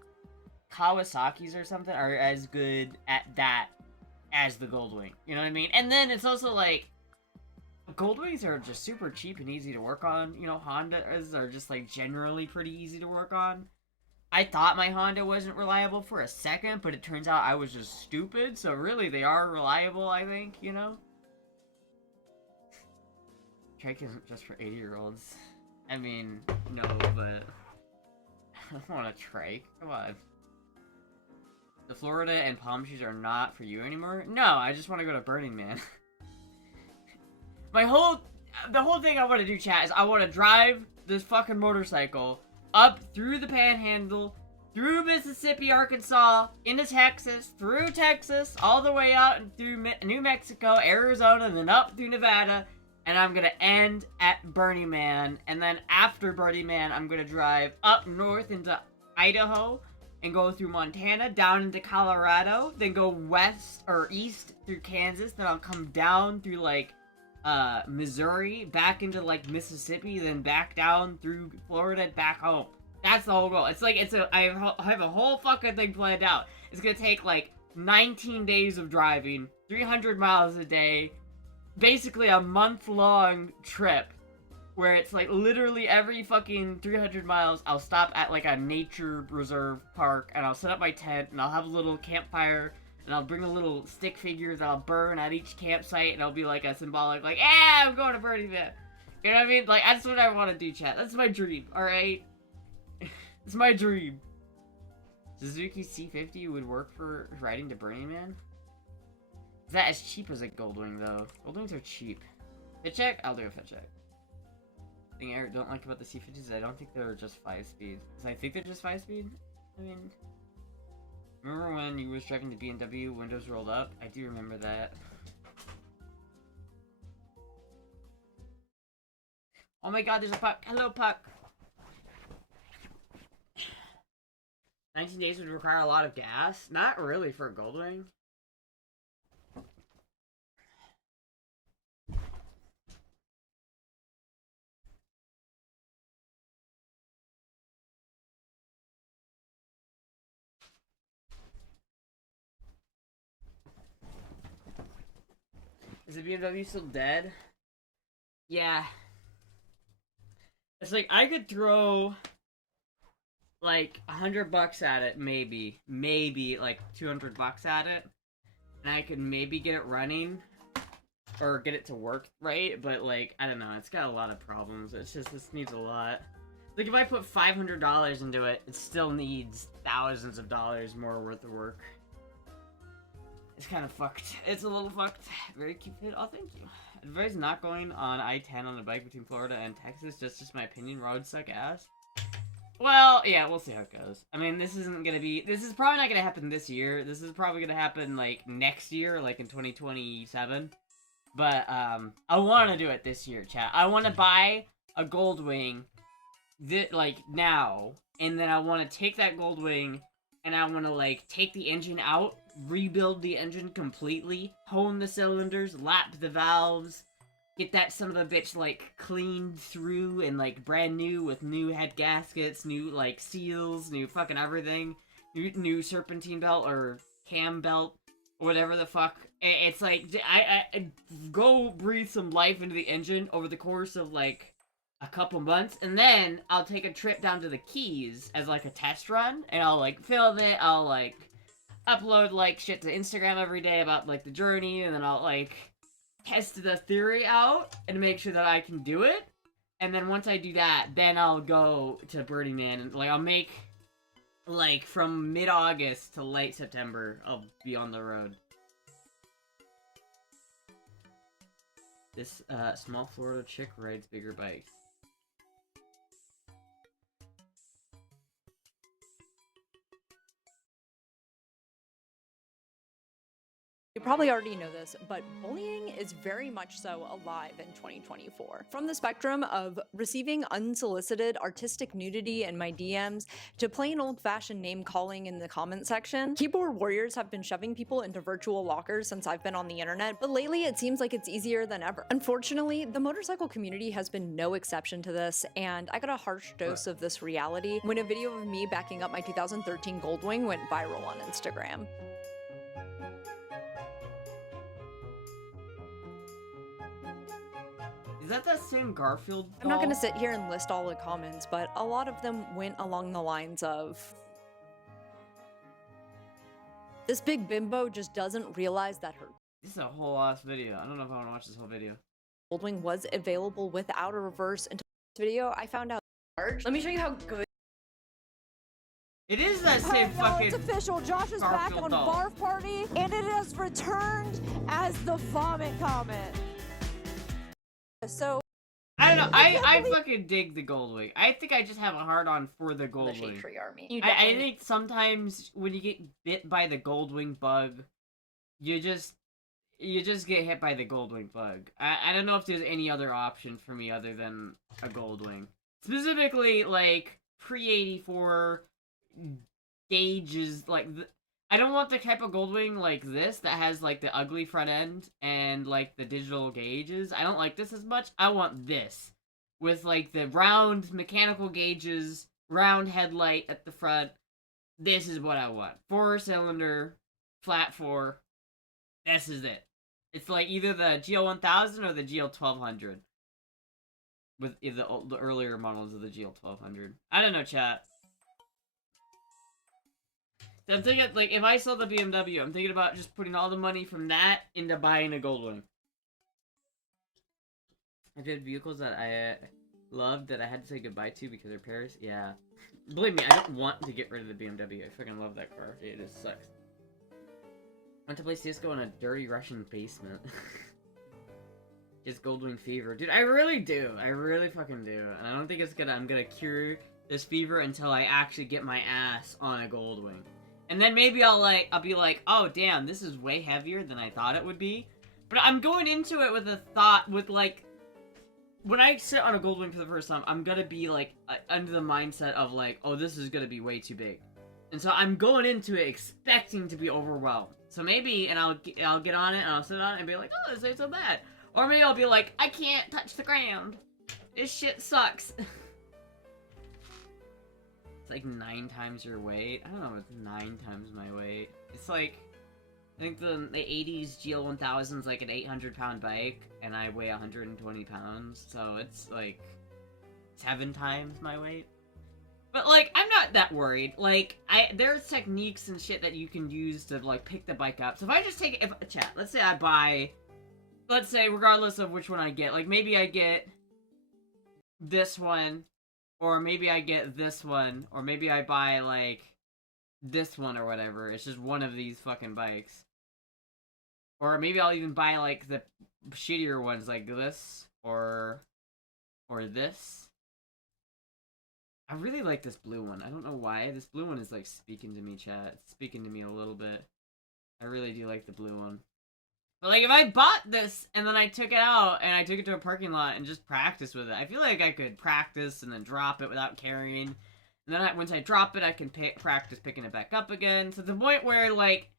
Kawasaki's or something are as good at that as the Goldwing. You know what I mean? And then it's also like, Goldwings are just super cheap and easy to work on. You know, Hondas are just like generally pretty easy to work on. I thought my Honda wasn't reliable for a second, but it turns out I was just stupid, so really they are reliable, I think, you know? Trike isn't just for 80-year-olds. I mean, no, but I don't want a trike. Come on. The Florida and Palm Trees are not for you anymore? No, I just want to go to Burning Man. The whole thing I want to do, chat, is I want to drive this fucking motorcycle up through the Panhandle, through Mississippi, Arkansas, into Texas, through Texas, all the way out and through New Mexico, Arizona, and then up through Nevada, and I'm gonna end at Burning Man, and then after Burning Man, I'm gonna drive up north into Idaho, and go through Montana, down into Colorado, then go west, or east through Kansas, then I'll come down through, like, Missouri, back into, like, Mississippi, then back down through Florida, back home. That's the whole goal. It's like, I have a whole fucking thing planned out. It's gonna take, like, 19 days of driving, 300 miles a day, basically a month-long trip, where it's, like, literally every fucking 300 miles, I'll stop at, like, a nature reserve park, and I'll set up my tent, and I'll have a little campfire, and I'll bring a little stick figure that I'll burn at each campsite, and I'll be like a symbolic, like, I'm going to Burning Man. You know what I mean? Like, that's what I want to do, chat. That's my dream, alright? It's my dream. Suzuki C50 would work for riding to Burning Man? Is that as cheap as a Goldwing, though? Goldwings are cheap. Fit check? I'll do a fit check. The thing I don't like about the C50s is I don't think they're just 5-speed. Because I think they're just 5-speed. I mean... Remember when you was driving the BMW, windows rolled up? I do remember that. Oh my god, there's a puck! Hello, puck! 19 days would require a lot of gas? Not really for a Goldwing. Is the BMW still dead? Yeah. It's like, I could throw, like, $100 at it, maybe. Maybe, like, $200 at it. And I could maybe get it running. Or get it to work right, but, like, I don't know. It's got a lot of problems. It's just, this needs a lot. Like, if I put $500 into it, it still needs thousands of dollars more worth of work. It's kind of fucked. It's a little fucked. Very cute fit. Oh, thank you. Advise not going on I-10 on a bike between Florida and Texas. Just my opinion. Roads suck ass. Well, yeah, we'll see how it goes. I mean, this is probably not gonna happen this year. This is probably gonna happen, like, next year, like in 2027. But, I want to do it this year, chat. I want to buy a Goldwing, like, now. And then I want to take that Goldwing, and I want to, like, take the engine out, rebuild the engine completely, hone the cylinders, lap the valves, get that son of a bitch, like, cleaned through and, like, brand new with new head gaskets, new, like, seals, new fucking everything, new serpentine belt or cam belt, whatever the fuck. It's like, I go breathe some life into the engine over the course of, like, a couple months, and then I'll take a trip down to the Keys as, like, a test run, and I'll, like, film it, I'll, like, upload, like, shit to Instagram every day about, like, the journey, and then I'll, like, test the theory out and make sure that I can do it. And then once I do that, then I'll go to Burning Man, and, like, I'll make, like, from mid-August to late September, I'll be on the road. This, small Florida chick rides bigger bikes. You probably already know this, but bullying is very much so alive in 2024. From the spectrum of receiving unsolicited artistic nudity in my DMs to plain old-fashioned name-calling in the comment section, keyboard warriors have been shoving people into virtual lockers since I've been on the internet, but lately it seems like it's easier than ever. Unfortunately, the motorcycle community has been no exception to this, and I got a harsh dose of this reality when a video of me backing up my 2013 Goldwing went viral on Instagram. Is that same Garfield doll? I'm not gonna sit here and list all the comments, but a lot of them went along the lines of, this big bimbo just doesn't realize that her This is a whole ass video. I don't know if I want to watch this whole video. Goldwing was available without a reverse until this video. I found out. Let me show you how good. It is that same fucking. It's official. Josh is back on doll. Barf Party, and it has returned as the vomit comet. So I don't know. I fucking dig the Goldwing. I think I just have a hard on for the Goldwing. You I think sometimes when you get bit by the Goldwing bug, you just get hit by the Goldwing bug. I don't know if there's any other option for me other than a Goldwing. Specifically, like, pre-84 gauges, like, I don't want the type of Goldwing like this that has, like, the ugly front end and, like, the digital gauges. I don't like this as much. I want this. With, like, the round mechanical gauges, round headlight at the front. This is what I want. 4-cylinder, flat 4. This is it. It's like either the GL1000 or the GL1200. With the earlier models of the GL1200. I don't know, chat. So I'm thinking, like, if I saw the BMW, I'm thinking about just putting all the money from that into buying a Goldwing. I've had vehicles that I loved that I had to say goodbye to because of repairs. Yeah. Believe me, I don't want to get rid of the BMW. I fucking love that car. It just sucks. I want to play CSGO in a dirty Russian basement. Just Goldwing fever. Dude, I really do. I really fucking do. And I don't think I'm gonna cure this fever until I actually get my ass on a Goldwing. And then maybe I'll be like, oh damn, this is way heavier than I thought it would be. But I'm going into it with a thought, with like, when I sit on a Goldwing for the first time, I'm gonna be like, under the mindset of like, oh, this is gonna be way too big. And so I'm going into it expecting to be overwhelmed. So maybe, and I'll get on it, and I'll sit on it and be like, oh, this ain't so bad. Or maybe I'll be like, I can't touch the ground. This shit sucks. It's like 9 times your weight. I don't know if it's 9 times my weight. It's like, I think the 80s GL1000 is like an 800-pound bike, and I weigh 120 pounds, so it's like 7 times my weight. But, like, I'm not that worried. Like, there's techniques and shit that you can use to, like, pick the bike up. So if I just take it, chat, let's say I buy, let's say, regardless of which one I get, like, maybe I get this one, or maybe I get this one, or maybe I buy, like, this one or whatever. It's just one of these fucking bikes. Or maybe I'll even buy, like, the shittier ones, like this, or this. I really like this blue one. I don't know why. This blue one is, like, speaking to me, chat. It's speaking to me a little bit. I really do like the blue one. But, like, if I bought this, and then I took it out, and I took it to a parking lot, and just practiced with it, I feel like I could practice, and then drop it without carrying. And then once I drop it, I can practice picking it back up again. So the point where, like,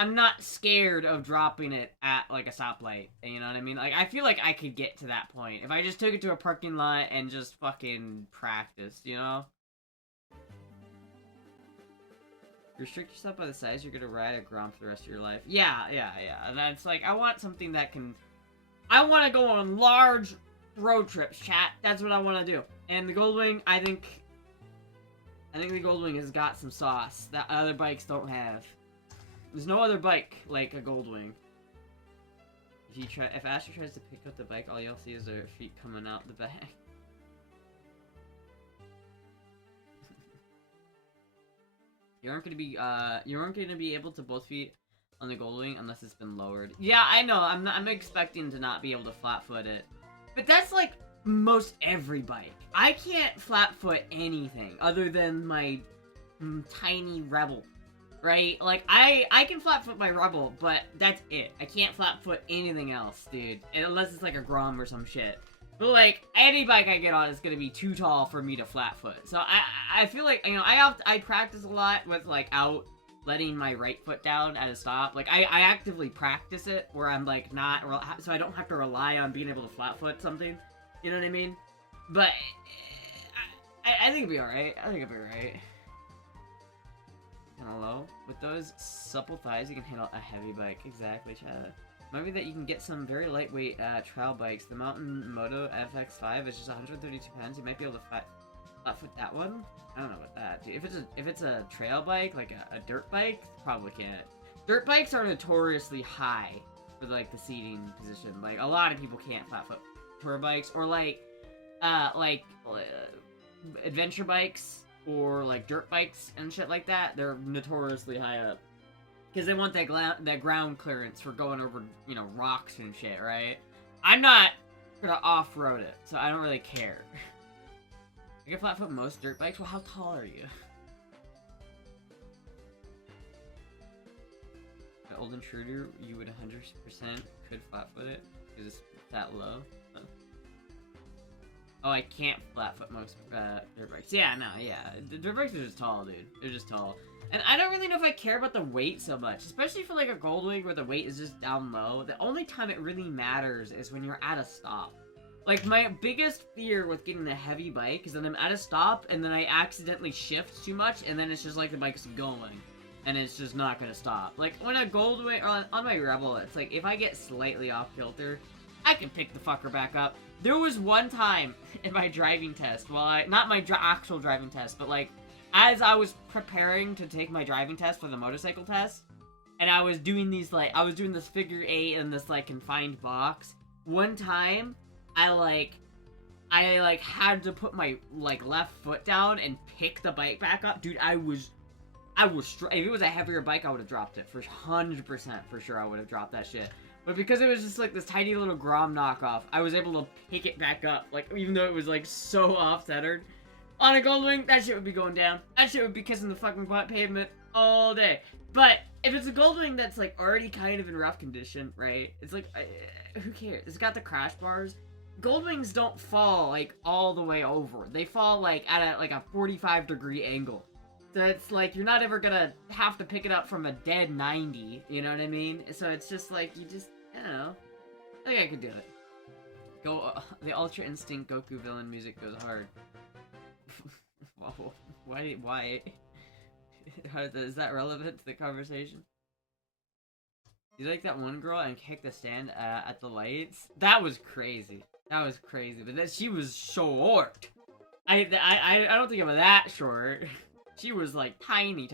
I'm not scared of dropping it at, like, a stoplight. You know what I mean? Like, I feel like I could get to that point if I just took it to a parking lot and just fucking practiced, you know? Restrict yourself by the size you're gonna ride a Grom for the rest of your life. Yeah. And that's like, I want something that can... I want to go on large road trips, chat. That's what I want to do. And the Goldwing, I think the Goldwing has got some sauce that other bikes don't have. There's no other bike like a Goldwing. If Astra tries to pick up the bike, all you'll see is their feet coming out the back. You aren't gonna be able to both feet on the Goldwing unless it's been lowered. Yeah, I know. I'm expecting to not be able to flat foot it, but that's like most every bike. I can't flat foot anything other than my tiny Rebel. Right? Like, I can flat foot my Rebel, but that's it. I can't flat foot anything else, dude. Unless it's like a Grom or some shit. But, like, any bike I get on is gonna be too tall for me to flat foot. So, I feel like, you know, I practice a lot with, like, letting my right foot down at a stop. Like, I actively practice it where I'm, like, not, so I don't have to rely on being able to flat foot something. You know what I mean? But, I think it'll be alright. I think it'll be alright. Hello? With those supple thighs, you can handle a heavy bike. Exactly, Chad. might be that you can get some very lightweight trail bikes. The Mountain Moto FX5 is just 132 pounds. You might be able to flatfoot that one. I don't know about that, dude. If it's a trail bike, like a dirt bike, probably can't. Dirt bikes are notoriously high for like the seating position. Like a lot of people can't flatfoot tour bikes, or like adventure bikes or like dirt bikes and shit like that. They're notoriously high up because they want that ground clearance for going over, you know, rocks and shit, right? I'm not gonna off-road it, so I don't really care. I can flatfoot most dirt bikes. Well, how tall are you? The old intruder, you would 100% could flatfoot it because it's that low. Oh, I can't flatfoot most dirt bikes. Yeah, no, yeah. The dirt bikes are just tall, dude. They're just tall. And I don't really know if I care about the weight so much, especially for like a Goldwing where the weight is just down low. The only time it really matters is when you're at a stop. Like, my biggest fear with getting a heavy bike is that I'm at a stop and then I accidentally shift too much and then it's just like the bike's going and it's just not gonna stop. Like, when a Goldwing, or on my Rebel, it's like, if I get slightly off kilter, I can pick the fucker back up. There was one time in my driving test, not my actual driving test, but like, as I was preparing to take my driving test for the motorcycle test, and I was doing these, like, I was doing this figure 8 in this, like, confined box, one time, I had to put my, like, left foot down and pick the bike back up. Dude, if it was a heavier bike, I would have dropped it. For 100% for sure I would have dropped that shit. But because it was just, like, this tiny little Grom knockoff, I was able to pick it back up, like, even though it was, like, so off-centered. On a Goldwing, that shit would be going down. That shit would be kissing the fucking pavement all day. But if it's a Goldwing that's, like, already kind of in rough condition, right? It's like, who cares? It's got the crash bars. Goldwings don't fall, like, all the way over. They fall, like, at a 45-degree angle. So it's like, you're not ever gonna have to pick it up from a dead 90, you know what I mean? So it's just like, I don't know. I think I could do it. The Ultra Instinct Goku villain music goes hard. Why? Is that relevant to the conversation? You like that one girl and kicked the stand at the lights? That was crazy. That was crazy. But she was short. I don't think I'm that short. She was like tiny.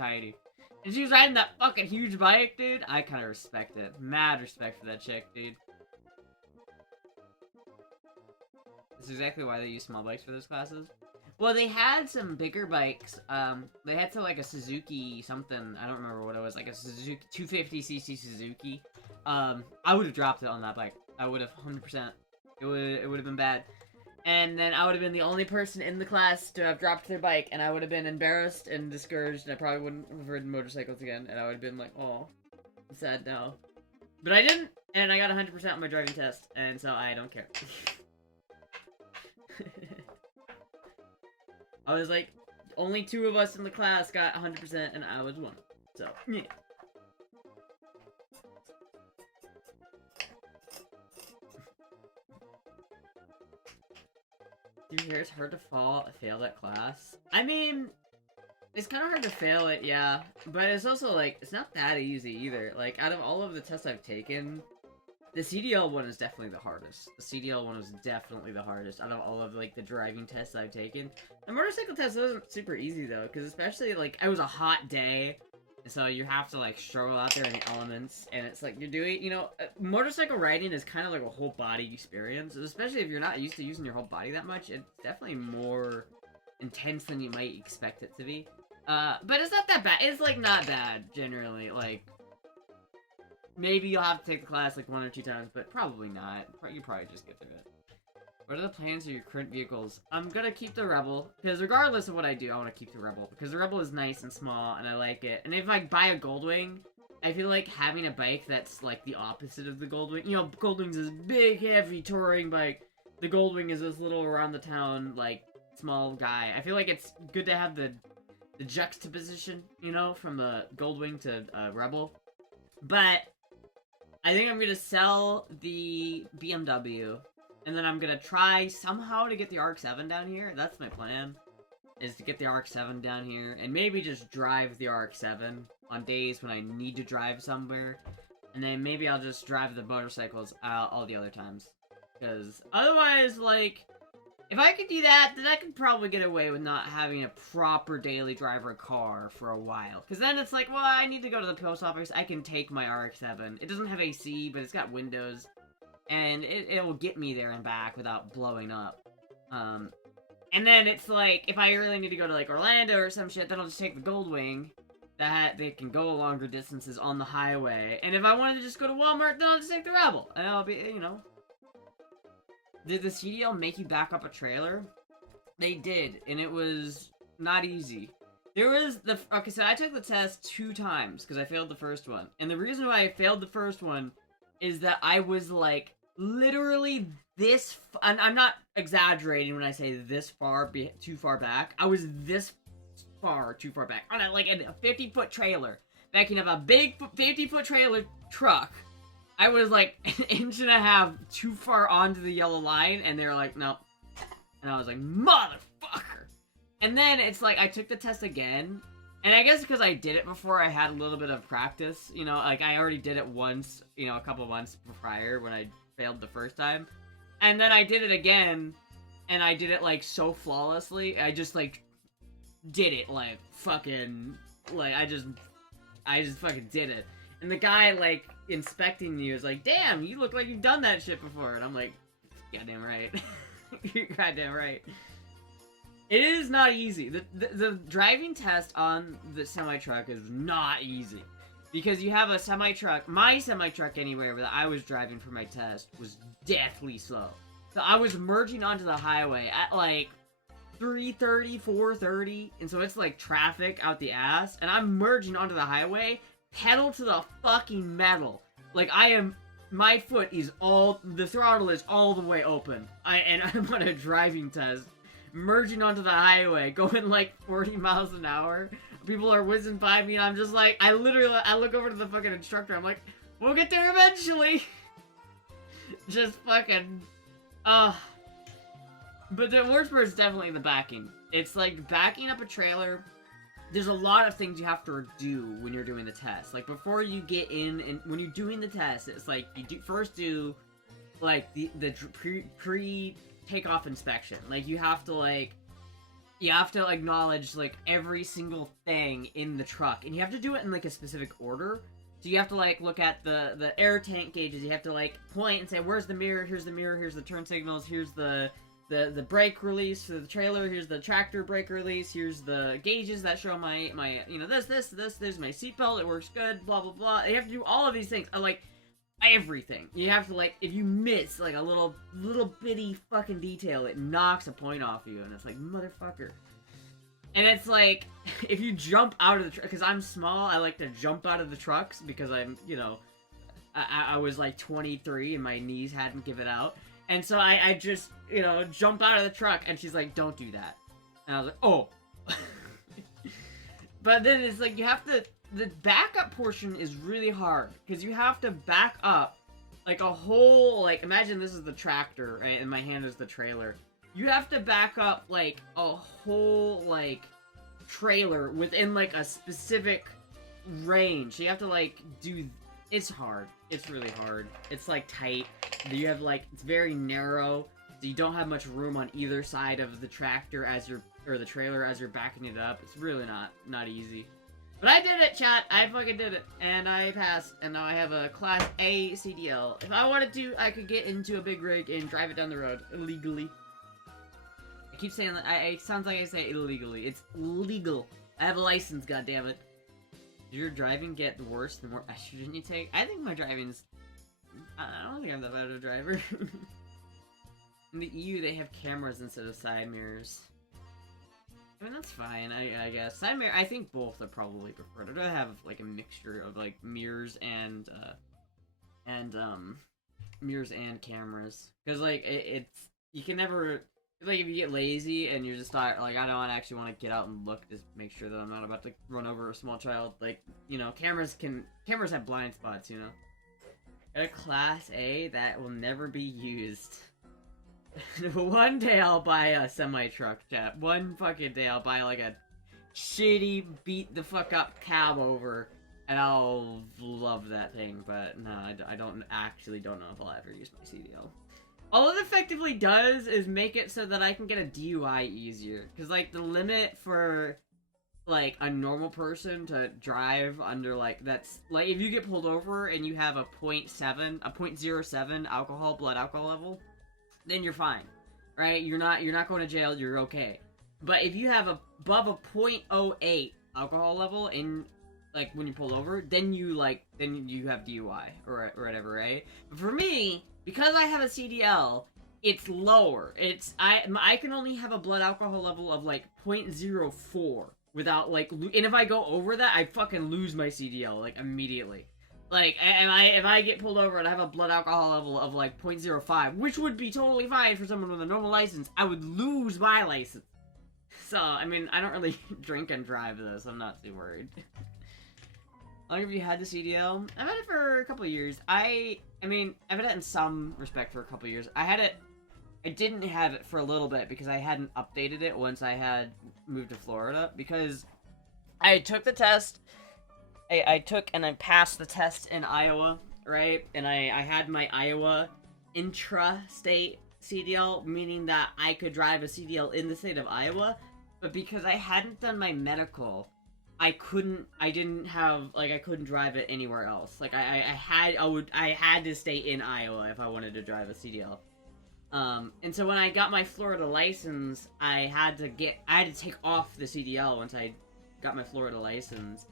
And she was riding that fucking huge bike, dude. I kind of respect it. Mad respect for that chick, dude. That's exactly why they use small bikes for those classes. Well, they had some bigger bikes. They had like a Suzuki something. I don't remember what it was. Like a Suzuki 250cc Suzuki. I would have dropped it on that bike. I would have 100%. It would have been bad. And then I would have been the only person in the class to have dropped their bike, and I would have been embarrassed and discouraged, and I probably wouldn't have ridden motorcycles again, and I would have been like, oh, I'm sad now. But I didn't, and I got 100% on my driving test, and so I don't care. I was like, only 2 of us in the class got 100%, and I was 1. So, yeah. Do you hear it's hard to fail that class? I mean, it's kind of hard to fail it, yeah. But it's also, like, it's not that easy either. Like, out of all of the tests I've taken, the CDL one is definitely the hardest. The CDL one was definitely the hardest out of all of, like, the driving tests I've taken. The motorcycle test wasn't super easy, though, because especially, like, it was a hot day, so you have to, like, struggle out there in the elements, and it's like, you're doing, you know, motorcycle riding is kind of like a whole body experience, especially if you're not used to using your whole body that much. It's definitely more intense than you might expect it to be. But it's not that bad. It's, like, not bad, generally, like, maybe you'll have to take the class, like, 1 or 2 times, but probably not. You probably just get through it. What are the plans of your current vehicles? I'm gonna keep the Rebel, because regardless of what I do, I want to keep the Rebel, because the Rebel is nice and small, and I like it. And if I buy a Goldwing, I feel like having a bike that's, like, the opposite of the Goldwing. You know, Goldwing's this big, heavy touring bike. The Goldwing is this little around-the-town, like, small guy. I feel like it's good to have the juxtaposition, you know, from the Goldwing to Rebel. But I think I'm gonna sell the BMW, and then I'm gonna try somehow to get the RX-7 down here. That's my plan, is to get the RX-7 down here, and maybe just drive the RX-7 on days when I need to drive somewhere. And then maybe I'll just drive the motorcycles all the other times. Because otherwise, like, if I could do that, then I could probably get away with not having a proper daily driver car for a while. Because then it's like, well, I need to go to the post office. I can take my RX-7. It doesn't have AC, but it's got windows. And it will get me there and back without blowing up. And then it's like, if I really need to go to, like, Orlando or some shit, then I'll just take the Goldwing. That they can go longer distances on the highway. And if I wanted to just go to Walmart, then I'll just take the Rebel. And I'll be, you know. Did the CDL make you back up a trailer? They did, and it was not easy. There was the... Okay, so I took the test 2 times, because I failed the first one. And the reason why I failed the first one is that I was, like, literally this... I'm not exaggerating when I say this far, too far back. I was this far too far back. On a, like, a 50-foot trailer. Backing up a big 50-foot trailer truck. I was like an inch and a half too far onto the yellow line, and they were like, no. And I was like, motherfucker! And then it's like, I took the test again, and I guess because I did it before, I had a little bit of practice, you know, like, I already did it once, you know, a couple months prior when I failed the first time. And then I did it again, and I did it, like, so flawlessly, I just, like, did it, like, fucking, like, I just fucking did it. And the guy, like, inspecting you is like, damn, you look like you've done that shit before. And I'm like, goddamn right. You're goddamn right. It is not easy. The driving test on the semi-truck is not easy. Because you have a semi-truck, my semi-truck anyway, that I was driving for my test, was deathly slow. So I was merging onto the highway at, like, 3:30, 4:30, and so it's, like, traffic out the ass, and I'm merging onto the highway, pedal to the fucking metal. Like, my foot is the throttle is all the way open. And I'm on a driving test, merging onto the highway, going like 40 miles an hour. People are whizzing by me, and I'm just like, I look over to the fucking instructor, I'm like, we'll get there eventually. Just fucking, But the worst part is definitely the backing. It's like backing up a trailer. There's a lot of things you have to do when you're doing the test. Like, before you get in, and when you're doing the test, it's like, you first do, like, the pre-takeoff inspection. Like, you have to acknowledge, like, every single thing in the truck. And you have to do it in, like, a specific order. So you have to, like, look at the air tank gauges. You have to, like, point and say, where's the mirror, here's the turn signals, here's the brake release for the trailer, here's the tractor brake release, here's the gauges that show my you know, this, there's my seatbelt, it works good, blah, blah, blah. You have to do all of these things, like, everything. You have to, like, if you miss, like, a little bitty fucking detail, it knocks a point off you, and it's like, motherfucker. And it's like, if you jump out of the truck, because I'm small, I like to jump out of the trucks, because I'm, you know, I was, like, 23, and my knees hadn't given out. And so I just, you know, jump out of the truck, and she's like, don't do that. And I was like, oh. But then it's like, you have to, the backup portion is really hard, because you have to back up, like, a whole, like, imagine this is the tractor, right, and my hand is the trailer. You have to back up, like, a whole, like, trailer within, like, a specific range. So you have to, like, do, it's hard. It's really hard. It's, like, tight. You have, like, it's very narrow, so you don't have much room on either side of the tractor or the trailer as you're backing it up. It's really not easy. But I did it, chat! I fucking did it! And I passed, and now I have a Class A CDL. If I wanted to, I could get into a big rig and drive it down the road, illegally. I keep saying that, it sounds like I say illegally. It's legal. I have a license, goddammit. Does your driving get worse the more estrogen you take? I think my driving's... I don't think I'm that bad of a driver. In the EU, they have cameras instead of side mirrors. I mean, that's fine, I guess. Side mirror, I think both are probably preferred. I'd rather have, like, a mixture of, like, mirrors and cameras. Because, like, it's... You can never... Like, if you get lazy and you're just like, I don't actually want to get out and look, just make sure that I'm not about to run over a small child. Like, you know, cameras have blind spots, you know? Got a Class A that will never be used. One day I'll buy a semi-truck, chat. One fucking day I'll buy, like, a shitty, beat the fuck up cab over And I'll love that thing, but no, I don't know if I'll ever use my CDL. All it effectively does is make it so that I can get a DUI easier. Because, like, the limit for, like, a normal person to drive under, like, that's, like, if you get pulled over and you have a 0.07 blood alcohol level, then you're fine, right? You're not going to jail, you're okay. But if you have above a 0.08 alcohol level in, like, when you pull over, then you have DUI, or whatever, right? But for me, because I have a CDL, it's lower. I can only have a blood alcohol level of, like, 0.04 without, like, and if I go over that, I fucking lose my CDL, like, immediately. Like, if I get pulled over and I have a blood alcohol level of, like, 0.05, which would be totally fine for someone with a normal license, I would lose my license. So, I mean, I don't really drink and drive, though, so I'm not too worried. How long have you had the CDL? I've had it for a couple of years. I mean, I've had it in some respect for a couple of years. I didn't have it for a little bit because I hadn't updated it once I had moved to Florida, because I took the test, I took and I passed the test in Iowa, right? And I had my Iowa intra-state CDL, meaning that I could drive a CDL in the state of Iowa, but because I hadn't done my medical, I couldn't drive it anywhere else. Like, I had to stay in Iowa if I wanted to drive a CDL. And so when I got my Florida license, I had to take off the CDL once I got my Florida license.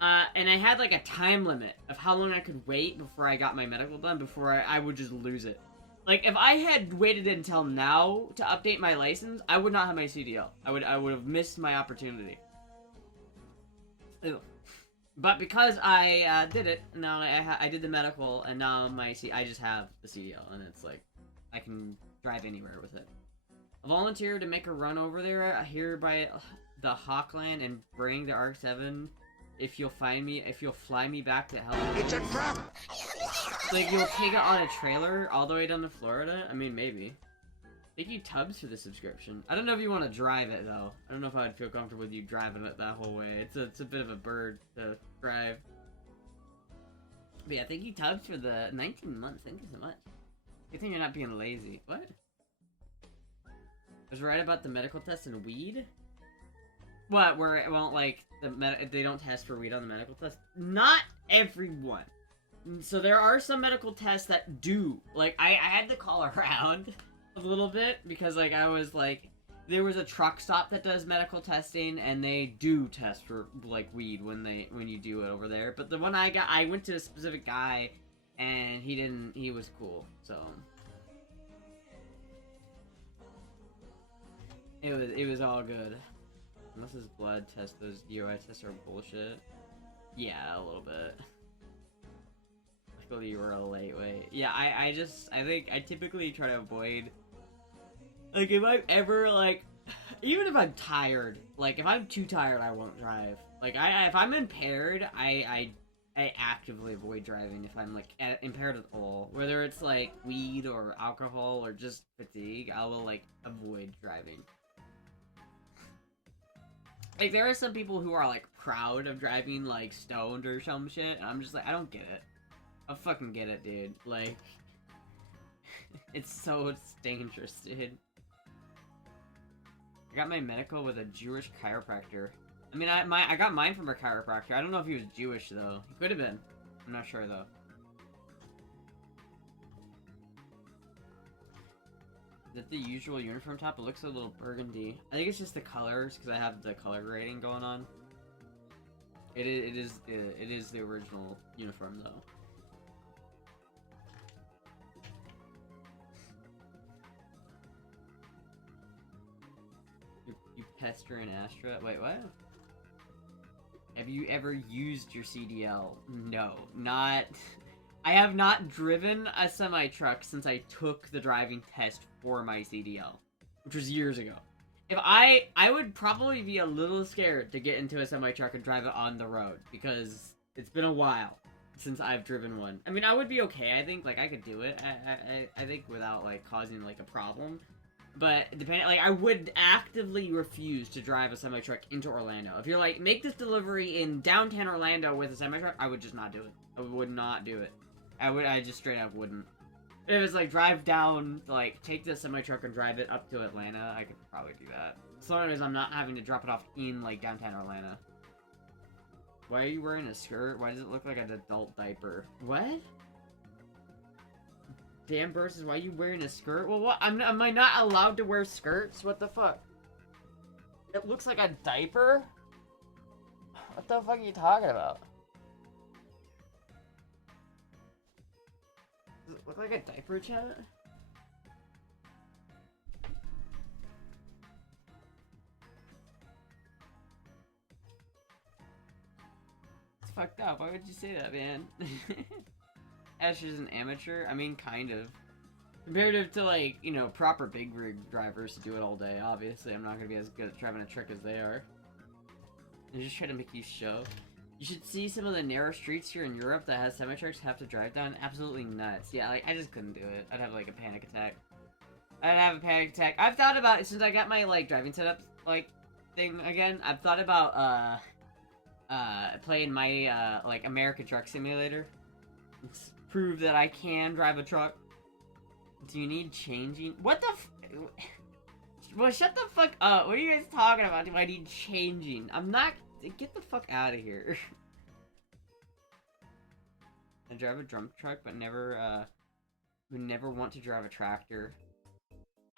And I had, like, a time limit of how long I could wait before I got my medical done, before I would just lose it. Like, if I had waited until now to update my license, I would not have my CDL. I would have missed my opportunity. Ew. But because I did it, now I did the medical, and now I just have the CDL, and it's like, I can drive anywhere with it. I volunteered to make a run over there here by the Hawkland and bring the ARC-7 if you'll fly me back to hell. It's a trap! Like, you'll take it on a trailer all the way down to Florida? I mean, maybe. Thank you, Tubbs, for the subscription. I don't know if you want to drive it, though. I don't know if I would feel comfortable with you driving it that whole way. It's a bit of a bird to drive. But yeah, thank you, Tubbs, for the 19 months. Thank you so much. Good thing you're not being lazy. What? I was right about the medical test and weed? What, where it won't, like, they don't test for weed on the medical test? Not everyone. So there are some medical tests that do. Like, I had to call around a little bit, because, like, I was, like, there was a truck stop that does medical testing, and they do test for, like, weed when you do it over there. But the one I went to a specific guy, and he was cool, so. It was all good. Unless his blood test, those DUI tests are bullshit. Yeah, a little bit. Luckily you were a lightweight. Yeah, I think I typically try to avoid, like, if I'm ever, like, even if I'm tired, like, if I'm too tired, I won't drive. Like, if I'm impaired, I actively avoid driving if I'm, like, impaired at all. Whether it's, like, weed or alcohol or just fatigue, I will, like, avoid driving. Like, there are some people who are, like, proud of driving, like, stoned or some shit, and I'm just like, I don't get it. I fucking get it, dude. Like, it's dangerous, dude. I got my medical with a Jewish chiropractor. I mean, I got mine from a chiropractor. I don't know if he was Jewish, though. He could have been. I'm not sure, though. Is that the usual uniform top? It looks a little burgundy. I think it's just the colors, because I have the color grading going on. It is the original uniform, though. You pester an Astra? Wait, what? Have you ever used your CDL? No, not... I have not driven a semi-truck since I took the driving test for my CDL, which was years ago. If I would probably be a little scared to get into a semi-truck and drive it on the road, because it's been a while since I've driven one. I mean, I would be okay, I think, like, I could do it, I think, without, like, causing, like, a problem. But depending, like, I would actively refuse to drive a semi-truck into Orlando. If you're like, make this delivery in downtown Orlando with a semi-truck, I would just not do it. I would not do it. I just straight up wouldn't. If it was like, drive down, like, take the semi-truck and drive it up to Atlanta, I could probably do that. As long as I'm not having to drop it off in, like, downtown Atlanta. Why are you wearing a skirt? Why does it look like an adult diaper? What? Dan versus why are you wearing a skirt? Well, what? Am I not allowed to wear skirts? What the fuck? It looks like a diaper? What the fuck are you talking about? Does it look like a diaper, chat? It's fucked up. Why would you say that, man? Astra's an amateur? I mean, kind of. Comparative to, like, you know, proper big rig drivers who do it all day, obviously. I'm not gonna be as good at driving a truck as they are. They're just trying to make you show. You should see some of the narrow streets here in Europe that has semi-trucks have to drive down. Absolutely nuts. Yeah, like, I just couldn't do it. I'd have, like, a panic attack. I'd have a panic attack. I've thought about, since I got my, like, driving setup, like, thing again, I've thought about, playing my, like, American Truck Simulator. It's prove that I can drive a truck. Do you need changing? What the well, shut the fuck up. What are you guys talking about? Do I need changing? I'm not... Get the fuck out of here. I drive a dump truck, but never, would never want to drive a tractor.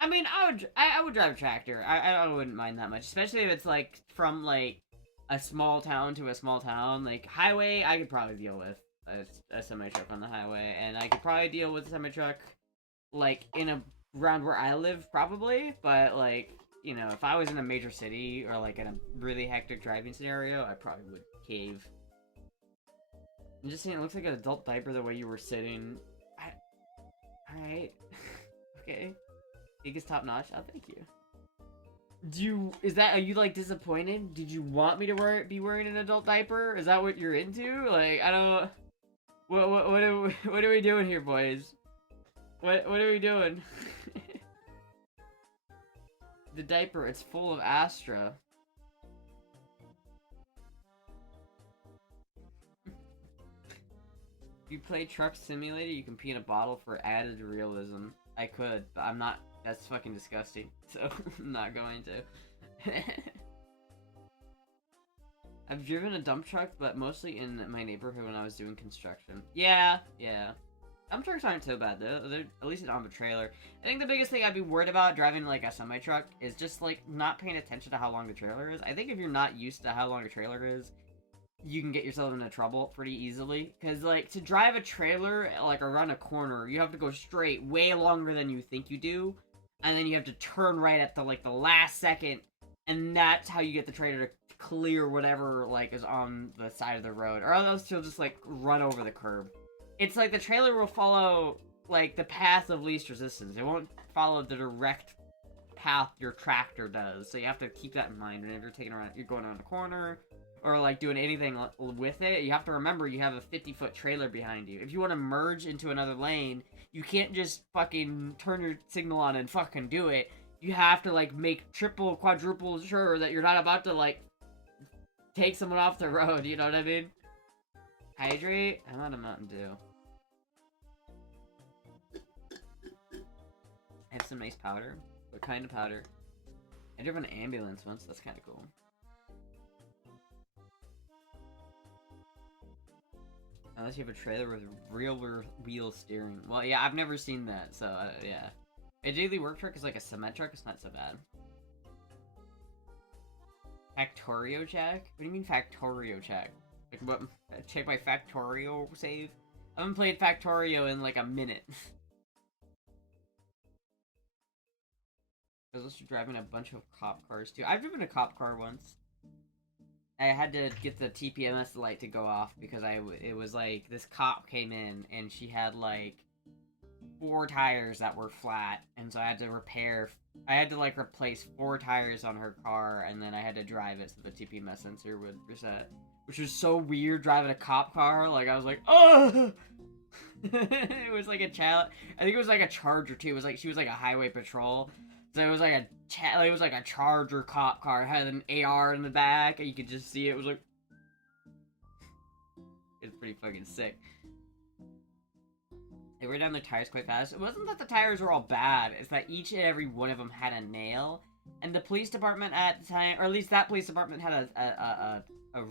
I mean, I would drive a tractor. I wouldn't mind that much. Especially if it's, like, from, like, a small town to a small town. Like, highway, I could probably deal with a semi-truck on the highway. And I could probably deal with a semi-truck, like, around where I live, probably. But, like, you know, if I was in a major city or, like, in a really hectic driving scenario, I probably would cave. I'm just saying, it looks like an adult diaper the way you were sitting. Alright. Okay. Biggest top notch? Oh, thank you. Are you, like, disappointed? Did you want me to be wearing an adult diaper? Is that what you're into? Like, I don't... What are we doing here, boys? What are we doing? The diaper, it's full of Astra. If you play Truck Simulator, you can pee in a bottle for added realism. I could, but I'm not. That's fucking disgusting. So, I'm not going to. I've driven a dump truck, but mostly in my neighborhood when I was doing construction. Yeah. Dump trucks aren't so bad, though. They're at least on a trailer. I think the biggest thing I'd be worried about driving, like, a semi-truck is just, like, not paying attention to how long the trailer is. I think if you're not used to how long a trailer is, you can get yourself into trouble pretty easily. Because, like, to drive a trailer, like, around a corner, you have to go straight way longer than you think you do. And then you have to turn right at the, like, the last second. And that's how you get the trailer to clear whatever, like, is on the side of the road. Or else you'll just, like, run over the curb. It's like the trailer will follow, like, the path of least resistance. It won't follow the direct path your tractor does. So you have to keep that in mind whenever you're going around the corner, or, like, doing anything with it. You have to remember you have a 50-foot trailer behind you. If you want to merge into another lane, you can't just fucking turn your signal on and fucking do it. You have to, like, make triple, quadruple sure that you're not about to, like, take someone off the road, you know what I mean? Hydrate? I'm out of Mountain Dew. I have some nice powder. What kind of powder? I drove an ambulance once, that's kind of cool. Unless you have a trailer with real wheel steering. Well, yeah, I've never seen that, so, yeah. A daily work truck is like a cement truck, it's not so bad. Factorio check? What do you mean Factorio check? Like, what? Check my Factorio save? I haven't played Factorio in like a minute. I was also driving a bunch of cop cars too. I've driven a cop car once. I had to get the TPMS light to go off because it was like, this cop came in and she had like 4 tires that were flat, and so I had to like replace 4 tires on her car, and then I had to drive it so the TPMS sensor would reset. Which was so weird driving a cop car, like I was like, oh! It was like a child, I think it was like a Charger too, it was like, she was like a highway patrol. So it was like it was like a Charger cop car. It had an AR in the back, and you could just see it. It was like, it's pretty fucking sick. They were down their tires quite fast. It wasn't that the tires were all bad. It's that each and every one of them had a nail. And the police department at the time, or at least that police department had a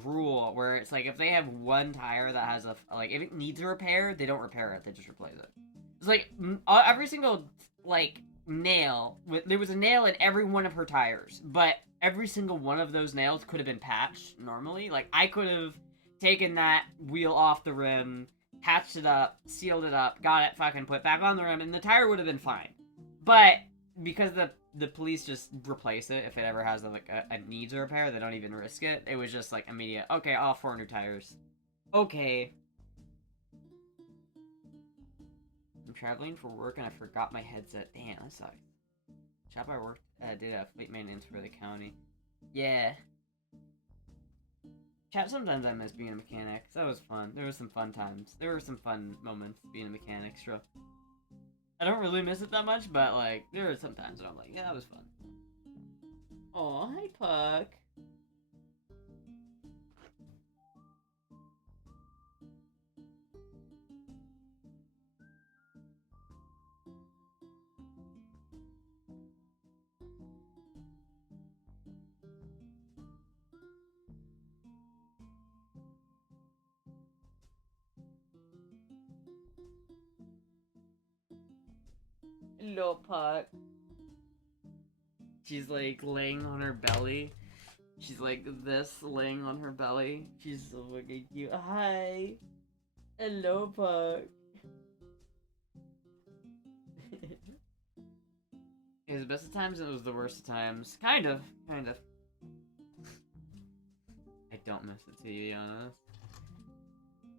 rule where it's like if they have one tire that has like if it needs a repair, they don't repair it. They just replace it. It's like every single like nail. There was a nail in every one of her tires, but every single one of those nails could have been patched normally. Like I could have taken that wheel off the rim, patched it up, sealed it up, got it fucking put back on the rim, and the tire would have been fine. But because the police just replace it if it ever has like a needs a repair, they don't even risk it. It was just like immediate. Okay, all 4 new tires. Okay. I'm traveling for work and I forgot my headset. Damn, that sucks. Shop I worked did fleet maintenance for the county. Yeah. Chat, sometimes I miss being a mechanic. That was fun. There was some fun times. There were some fun moments being a mechanic, sure. I don't really miss it that much, but like, there are some times that I'm like, yeah, that was fun. Aw, hi Puck. Hello, Puck. She's like laying on her belly. She's like this, laying on her belly. She's so fucking cute. Hi. Hello, Puck. It was the best of times and it was the worst of times. Kind of. I don't miss it, to be honest.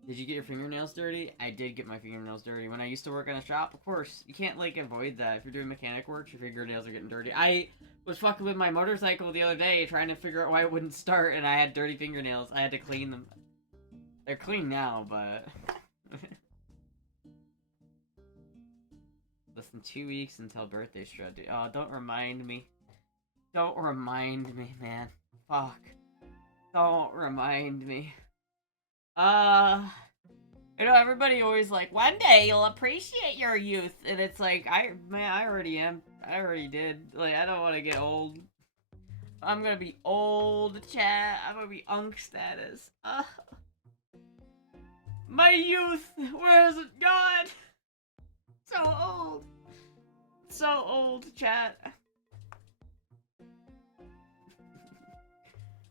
Did you get your fingernails dirty? I did get my fingernails dirty. When I used to work in a shop, of course, you can't, like, avoid that. If you're doing mechanic work, your fingernails are getting dirty. I was fucking with my motorcycle the other day, trying to figure out why it wouldn't start, and I had dirty fingernails. I had to clean them. They're clean now, but... Less than 2 weeks until birthday strut, dude. Oh, don't remind me. Don't remind me, man. Fuck. Don't remind me. You know, everybody always like, one day you'll appreciate your youth, and it's like, I already am. I already did. Like, I don't want to get old. I'm gonna be old, chat. I'm gonna be unk status. My youth, where has it gone? So old. So old, chat.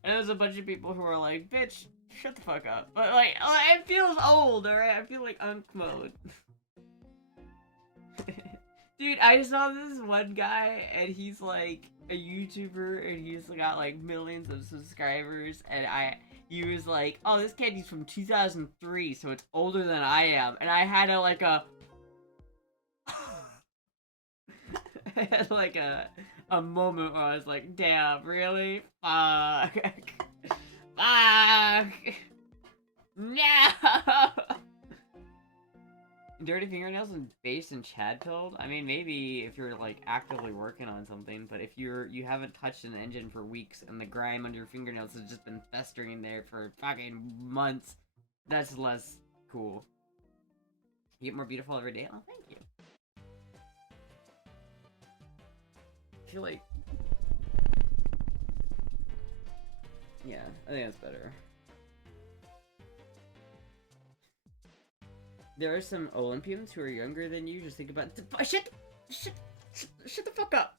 And there's a bunch of people who are like, bitch, shut the fuck up. But like, it feels old, alright? I feel like unk mode. Dude, I saw this one guy, and he's like a YouTuber, and he's got like millions of subscribers, and he was like, oh, this candy's from 2003, so it's older than I am. And I had I had like a moment where I was like, damn, really? Fuck. Fuck. No. Dirty fingernails and base and Chad pilled? I mean, maybe if you're like actively working on something, but if you haven't touched an engine for weeks and the grime under your fingernails has just been festering there for fucking months, that's less cool. You get more beautiful every day? Oh, thank you. I feel like... yeah, I think that's better. There are some Olympians who are younger than you. Just think about shut the fuck up.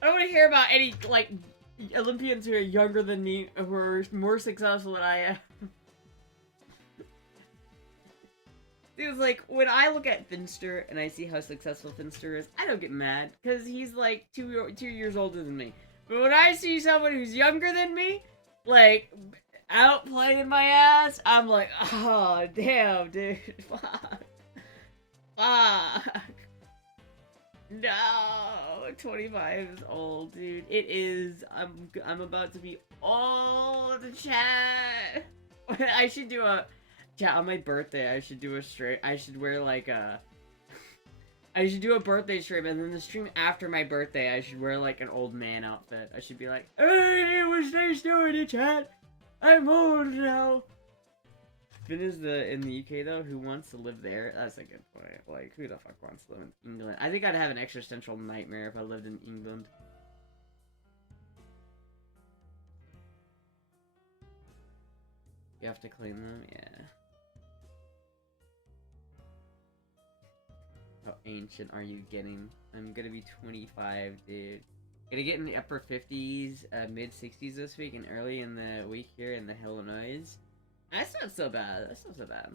I don't want to hear about any like Olympians who are younger than me who are more successful than I am. It was like when I look at Finster and I see how successful Finster is, I don't get mad because he's like two years older than me. But when I see someone who's younger than me, like out playing my ass, I'm like, oh damn, dude, fuck, fuck, no, 25 is old, dude. It is. I'm about to be old, chat. I should do a chat on my birthday. I should do a straight. I should wear like a. I should do a birthday stream, and then the stream after my birthday, I should wear, like, an old man outfit. I should be like, hey, it was nice doing it, chat. I'm old now. Finn is in the UK, though. Who wants to live there? That's a good point. Like, who the fuck wants to live in England? I think I'd have an existential nightmare if I lived in England. You have to clean them? Yeah. How ancient are you getting? I'm gonna be 25, dude. Gonna get in the upper 50s, mid 60s this week, and early in the week here in the Illinois. That's not so bad. That's not so bad.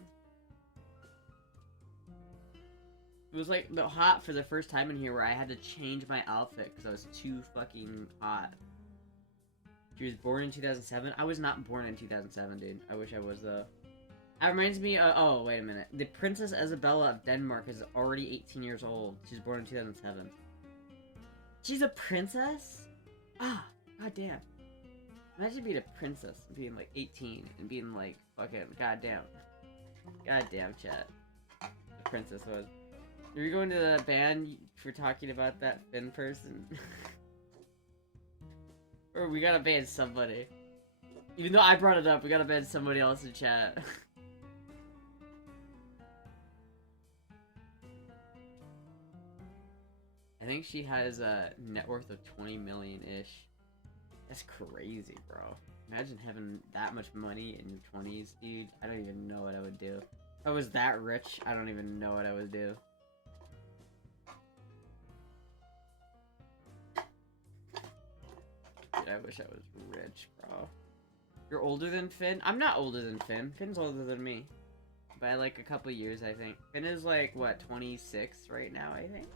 It was like the hot for the first time in here where I had to change my outfit because I was too fucking hot. She was born in 2007. I was not born in 2007, dude. I wish I was, though. That reminds me, oh, wait a minute. The Princess Isabella of Denmark is already 18 years old. She was born in 2007. She's a princess? Ah, goddamn. Imagine being a princess and being, like, 18 and being, like, fucking, goddamn. Goddamn, chat. The princess was. Are you going to the band for talking about that Finn person? Or we gotta ban somebody. Even though I brought it up, we gotta ban somebody else in chat. I think she has a net worth of 20 million-ish. That's crazy, bro. Imagine having that much money in your 20s, dude. I don't even know what I would do. If I was that rich, I don't even know what I would do. Dude, I wish I was rich, bro. You're older than Finn? I'm not older than Finn. Finn's older than me. By like a couple years, I think. Finn is like, what, 26 right now, I think?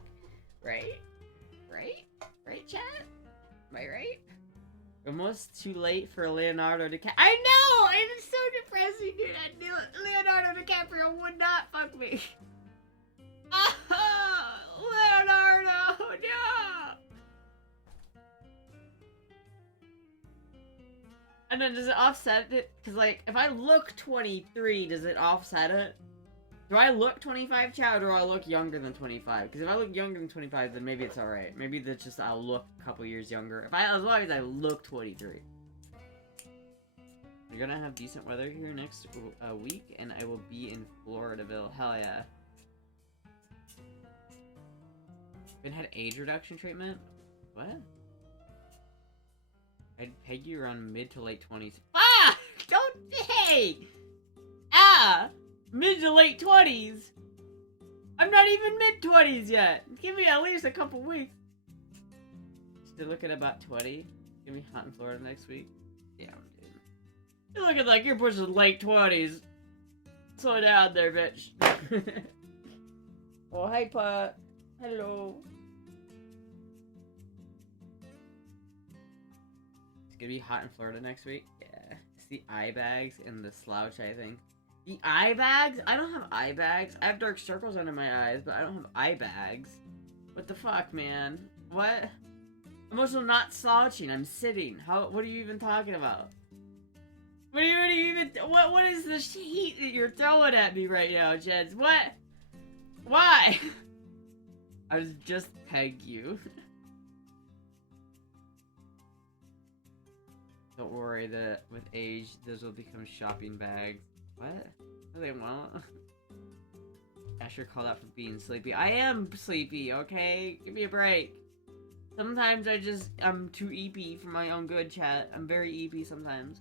Right? Right? Right, chat? Am I right? Almost too late for Leonardo DiCaprio. I know! It's so depressing, dude. I knew it. Leonardo DiCaprio would not fuck me. Oh, Leonardo! No! And then does it offset it? Because, like, if I look 23, does it offset it? Do I look 25, chat, or do I look younger than 25? Because if I look younger than 25, then maybe it's alright. Maybe that's just I'll look a couple years younger. As long as I look 23. You're gonna have decent weather here next week, and I will be in Floridaville. Hell yeah. Been had age reduction treatment? What? I'd peg you around mid to late 20s. Ah! Don't, hey! Ah! Mid to late 20s? I'm not even mid-20s yet. Give me at least a couple weeks. Still looking about 20. It's gonna be hot in Florida next week. Damn, dude. You're looking like you're pushing late 20s. Slow down there, bitch. Oh, hi, Pat. Hello. It's gonna be hot in Florida next week. Yeah. It's the eye bags and the slouch, I think. The eye bags? I don't have eye bags. I have dark circles under my eyes, but I don't have eye bags. What the fuck, man? What? I'm also not slouching. I'm sitting. What are you even talking about? What is this heat that you're throwing at me right now, Jeds? What? Why? I was just peg you. Don't worry that with age, those will become shopping bags. What? What do they want? Asher called out for being sleepy. I am sleepy, okay? Give me a break. Sometimes I'm too eepy for my own good, chat. I'm very eepy sometimes.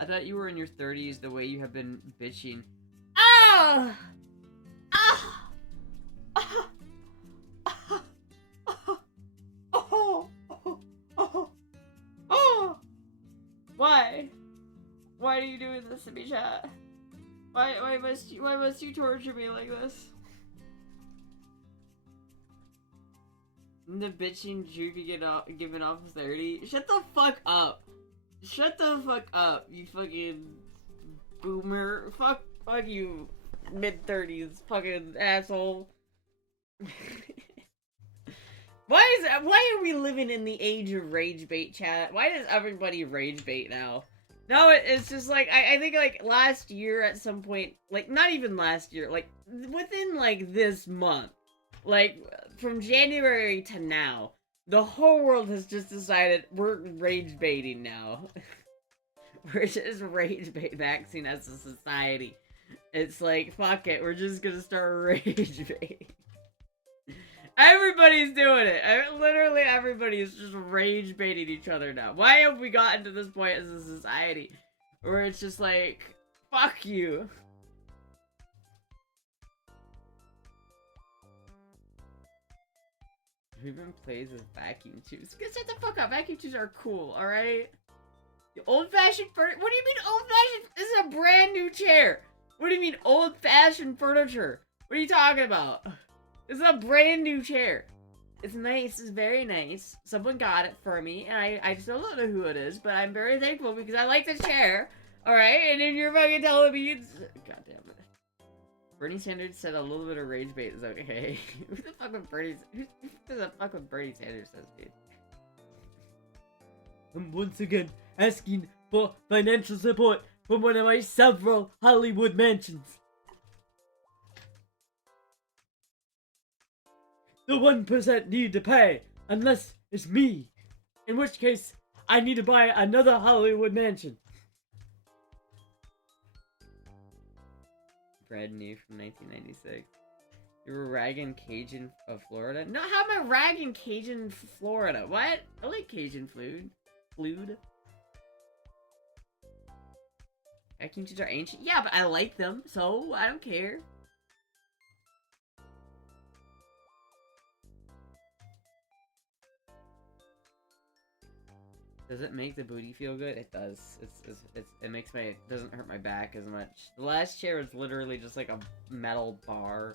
I thought you were in your 30s the way you have been bitching. Oh! Oh! Oh! Oh! Oh! Oh! Oh! Why? Why are you doing this to me, chat? Why must you torture me like this? The bitching Drew to get off, giving off 30. Shut the fuck up. Shut the fuck up, you fucking boomer. Fuck you, mid-30s, fucking asshole. Why are we living in the age of rage bait, chat? Why does everybody rage bait now? No, it's just like, I think like last year at some point, like not even last year, like within like this month, like from January to now, the whole world has just decided we're rage baiting now. We're just rage vaccine as a society. It's like, fuck it, we're just gonna start rage baiting. Everybody's doing it. Literally everybody is just rage baiting each other now. Why have we gotten to this point as a society where it's just like, fuck you? Who even plays with vacuum tubes? Shut the fuck up. Vacuum tubes are cool, alright? Old-fashioned furniture? What do you mean old-fashioned? This is a brand new chair. What do you mean old-fashioned furniture? What are you talking about? This is a brand new chair. It's nice. It's very nice. Someone got it for me, and I still don't know who it is, but I'm very thankful because I like the chair. Alright? And then you're fucking telling me it's... God damn it. Bernie Sanders said a little bit of rage bait is okay. Who the fuck with Bernie... Who the fuck with Bernie Sanders says, dude? I'm once again asking for financial support from one of my several Hollywood mansions. The 1% need to pay, unless it's me. In which case, I need to buy another Hollywood mansion. Brand new from 1996. You were ragging Cajun of Florida? No, how am I ragging Cajun Florida? What? I like Cajun food. Vacuum tubes are ancient? Yeah, but I like them, so I don't care. Does it make the booty feel good? It does. It makes my... It doesn't hurt my back as much. The last chair was literally just like a metal bar.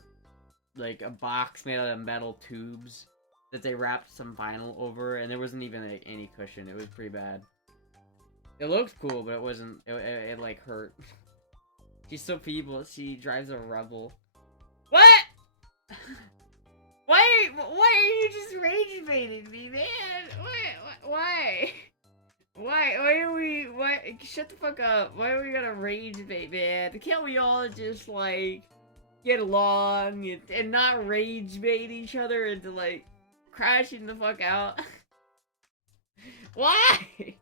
Like a box made out of metal tubes that they wrapped some vinyl over, and there wasn't even like any cushion. It was pretty bad. It looked cool, but it wasn't... It like hurt. She's so feeble. She drives a Rebel. What? Why are you just rage baiting me, man? Why? Why are we, shut the fuck up. Why are we gonna rage bait, man? Can't we all just, like, get along and not rage bait each other into, like, crashing the fuck out? Why?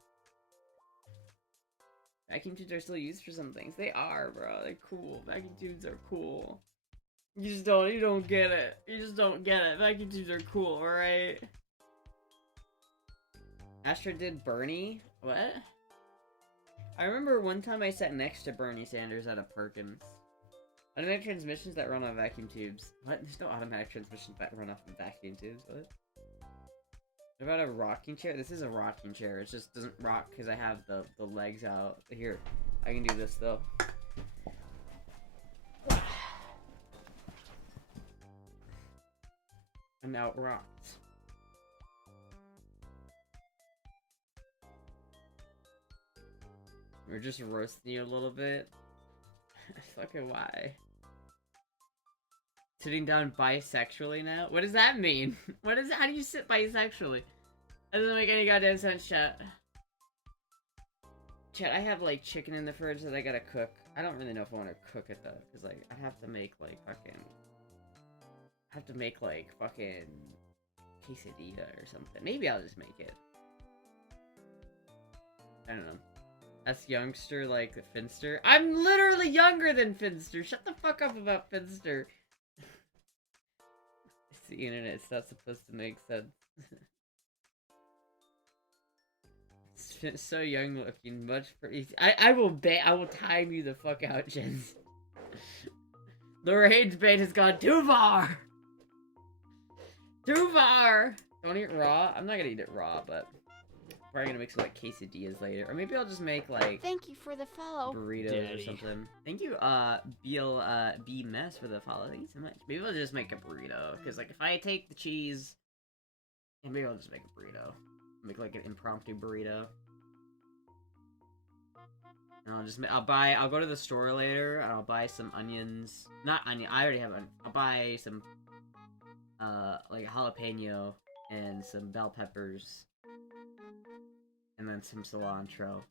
Vacuum tubes are still used for some things. They are, bro. They're cool. Vacuum tubes are cool. You don't get it. You just don't get it. Vacuum tubes are cool, alright? Astra did Bernie? What? I remember one time I sat next to Bernie Sanders at a Perkins. Automatic transmissions that run on vacuum tubes. What? There's no automatic transmissions that run off of vacuum tubes. What? What about a rocking chair? This is a rocking chair. It just doesn't rock because I have the legs out. Here, I can do this though. I'm now rocked. We're just roasting you a little bit. Fucking why? Sitting down bisexually now? What does that mean? How do you sit bisexually? That doesn't make any goddamn sense, chat. Chat, I have like chicken in the fridge that I gotta cook. I don't really know if I want to cook it though, because like I have to make like fucking quesadilla or something. Maybe I'll just make it. I don't know. That's youngster like the Finster. I'm literally younger than Finster. Shut the fuck up about Finster. It's the internet. It's not supposed to make sense. It's so young looking. Much pretty. I will time you the fuck out, Jens. The rage bait has gone too far. Too far. Don't eat raw. I'm not gonna eat it raw, but. Probably gonna make some like quesadillas later, or maybe I'll just make like Thank you for the follow. burritos or something. Thank you, B Mess for the follow. Thank you so much. Maybe I'll just make a burrito, because like if I take the cheese, and maybe I'll just make a burrito, make like an impromptu burrito. And I'll go to the store later and I'll buy some onions. Not onion. I already have onion. I'll buy some like jalapeno and some bell peppers. And then some cilantro.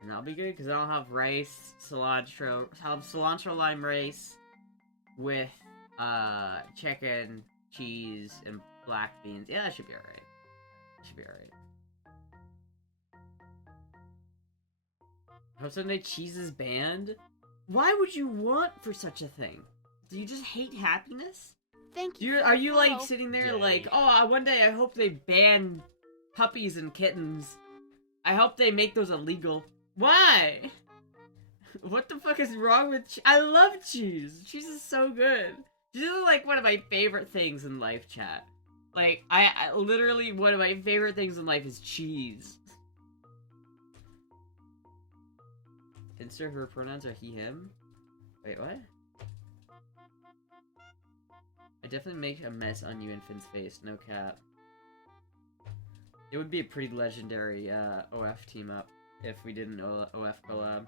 And that'll be good, because I'll have rice, cilantro, I'll have cilantro lime rice with, chicken, cheese, and black beans. Yeah, that should be alright. Should be alright. How Sunday cheese is banned? Why would you want for such a thing? Do you just hate happiness? Thank you. Are you like sitting there like, oh, one day I hope they ban puppies and kittens. I hope they make those illegal. Why? What the fuck is wrong with I love cheese. Cheese is so good. Cheese is like one of my favorite things in life, chat. Like, I literally, one of my favorite things in life is cheese. Finster, her pronouns are he, him? Wait, what? I definitely make a mess on you in Finn's face, no cap. It would be a pretty legendary OF team up if we did an OF collab.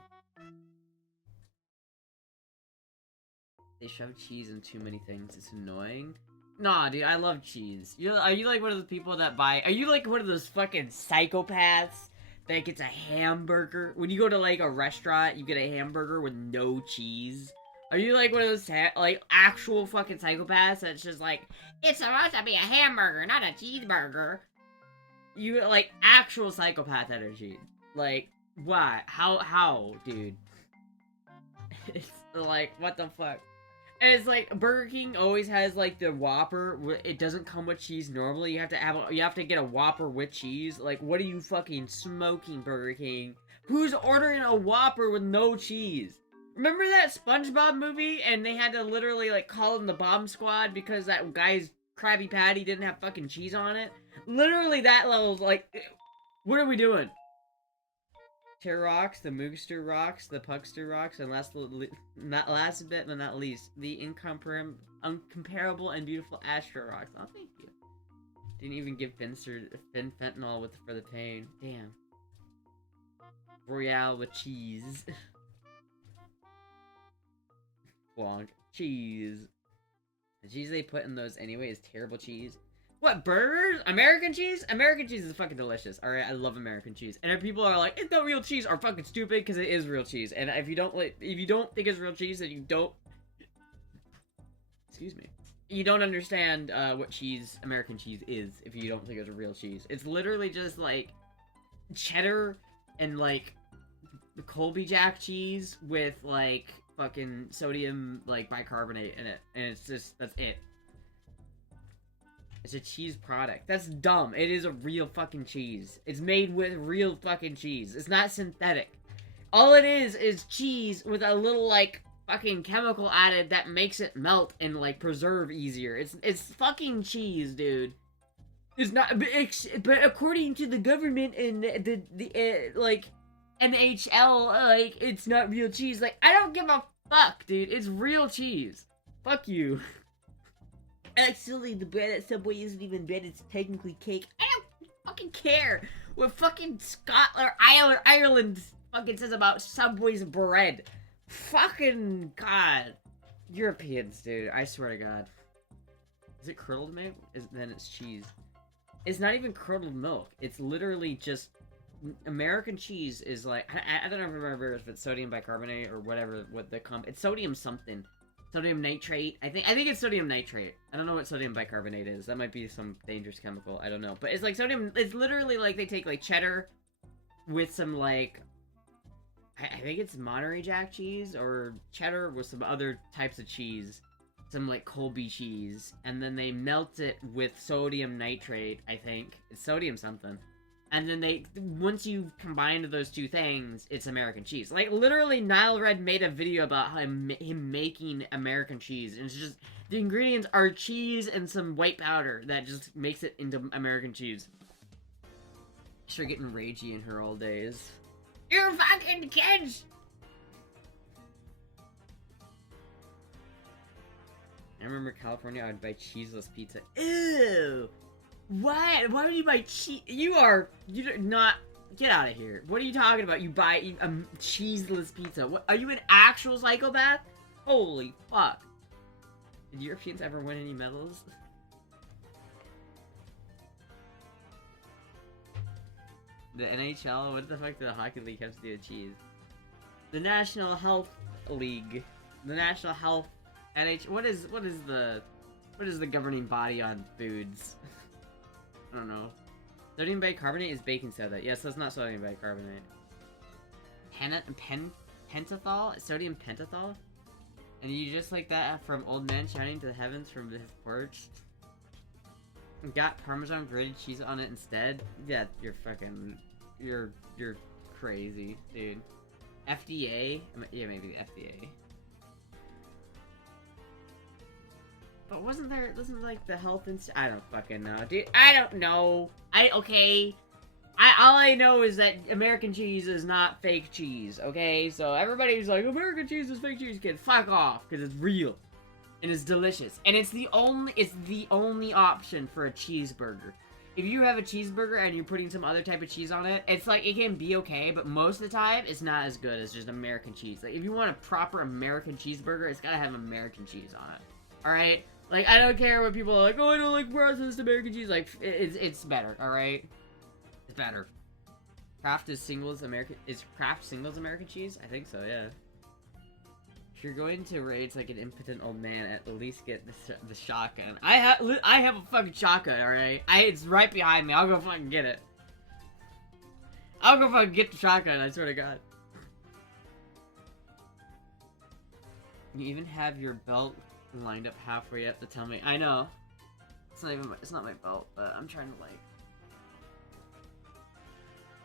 They shove cheese in too many things, it's annoying. Nah, dude, I love cheese. Are you like one of those people that buy... Are you like one of those fucking psychopaths that gets a hamburger? When you go to like a restaurant, you get a hamburger with no cheese? Are you like one of those like actual fucking psychopaths that's just like, it's supposed to be a hamburger, not a cheeseburger? You like actual psychopath energy. Like, why? How, dude? It's like, what the fuck? And it's like Burger King always has like the Whopper. It doesn't come with cheese normally. You have to get a Whopper with cheese. Like, what are you fucking smoking, Burger King? Who's ordering a Whopper with no cheese? Remember that SpongeBob movie? And they had to literally like call them the Bomb Squad because that guy's Krabby Patty didn't have fucking cheese on it. Literally that level's like, what are we doing? Tier rocks, the Moogster rocks, the Pugster rocks, and last bit but not least, the incomparable and beautiful Astra rocks. Oh, thank you. Didn't even give Finn fentanyl for the pain. Damn. Royale with cheese. Blonk. Cheese. The cheese they put in those anyway is terrible cheese. What, burgers? American cheese? American cheese is fucking delicious. Alright, I love American cheese. And if people are like, it's not real cheese, are fucking stupid, because it is real cheese. And if you don't think it's real cheese, then you don't... Excuse me. You don't understand what cheese, American cheese is, if you don't think it's real cheese. It's literally just, like, cheddar and, like, Colby Jack cheese with, like, fucking sodium, like, bicarbonate in it. And it's just, that's it. It's a cheese product. That's dumb. It is a real fucking cheese. It's made with real fucking cheese. It's not synthetic. All it is cheese with a little, like, fucking chemical added that makes it melt and, like, preserve easier. It's fucking cheese, dude. It's not, but according to the government and the like, NHL, like, it's not real cheese. Like, I don't give a fuck, dude. It's real cheese. Fuck you. Actually, the bread at Subway isn't even bread, it's technically cake. I don't fucking care what fucking Scotland or Ireland fucking says about Subway's bread. Fucking God. Europeans, dude. I swear to God. Is it curdled milk? Then it's cheese. It's not even curdled milk. It's literally just... American cheese is like... I don't remember if it's sodium bicarbonate or whatever, it's sodium something. Sodium nitrate. I think it's sodium nitrate. I don't know what sodium bicarbonate is. That might be some dangerous chemical. I don't know. But it's like sodium... It's literally like they take like cheddar with some like... I think it's Monterey Jack cheese or cheddar with some other types of cheese. Some like Colby cheese. And then they melt it with sodium nitrate, I think. It's sodium something. And then once you combine those two things, it's American cheese. Like, literally, Nile Red made a video about him making American cheese. And it's just, the ingredients are cheese and some white powder that just makes it into American cheese. She's getting ragey in her old days. You're fucking kids! I remember California, I would buy cheeseless pizza. Ew! What? Why would you buy cheese? You're not... Get out of here. What are you talking about? You buy a cheeseless pizza. What? Are you an actual psychopath? Holy fuck. Did Europeans ever win any medals? The NHL? What the fuck did the Hockey League have to do with cheese? The National Health League. The National Health... What is the... What is the governing body on foods? I don't know. Sodium bicarbonate is baking soda. Yes, that's not sodium bicarbonate. Pentothal? Sodium pentothal? And you just like that from old men shouting to the heavens from his porch? Got Parmesan grated cheese on it instead? Yeah, you're fucking... You're crazy, dude. FDA? Yeah, maybe the FDA. But wasn't like the health I don't fucking know, dude. I don't know. Okay. All I know is that American cheese is not fake cheese, okay? So everybody's like, American cheese is fake cheese, kid. Fuck off, because it's real. And it's delicious. And it's the only option for a cheeseburger. If you have a cheeseburger and you're putting some other type of cheese on it, it's like, it can be okay, but most of the time, it's not as good as just American cheese. Like, if you want a proper American cheeseburger, it's gotta have American cheese on it. Alright? Like, I don't care when people are like, oh, I don't like processed American cheese. Like, it's better, alright? It's better. Kraft is Kraft singles American cheese? I think so, yeah. If you're going to rage like an impotent old man, at least get the shotgun. I have a fucking shotgun, alright? It's right behind me. I'll go fucking get it. I'll go fucking get the shotgun, I swear to God. You even have your belt lined up halfway up to tell me. I know. It's not my belt, but I'm trying to like...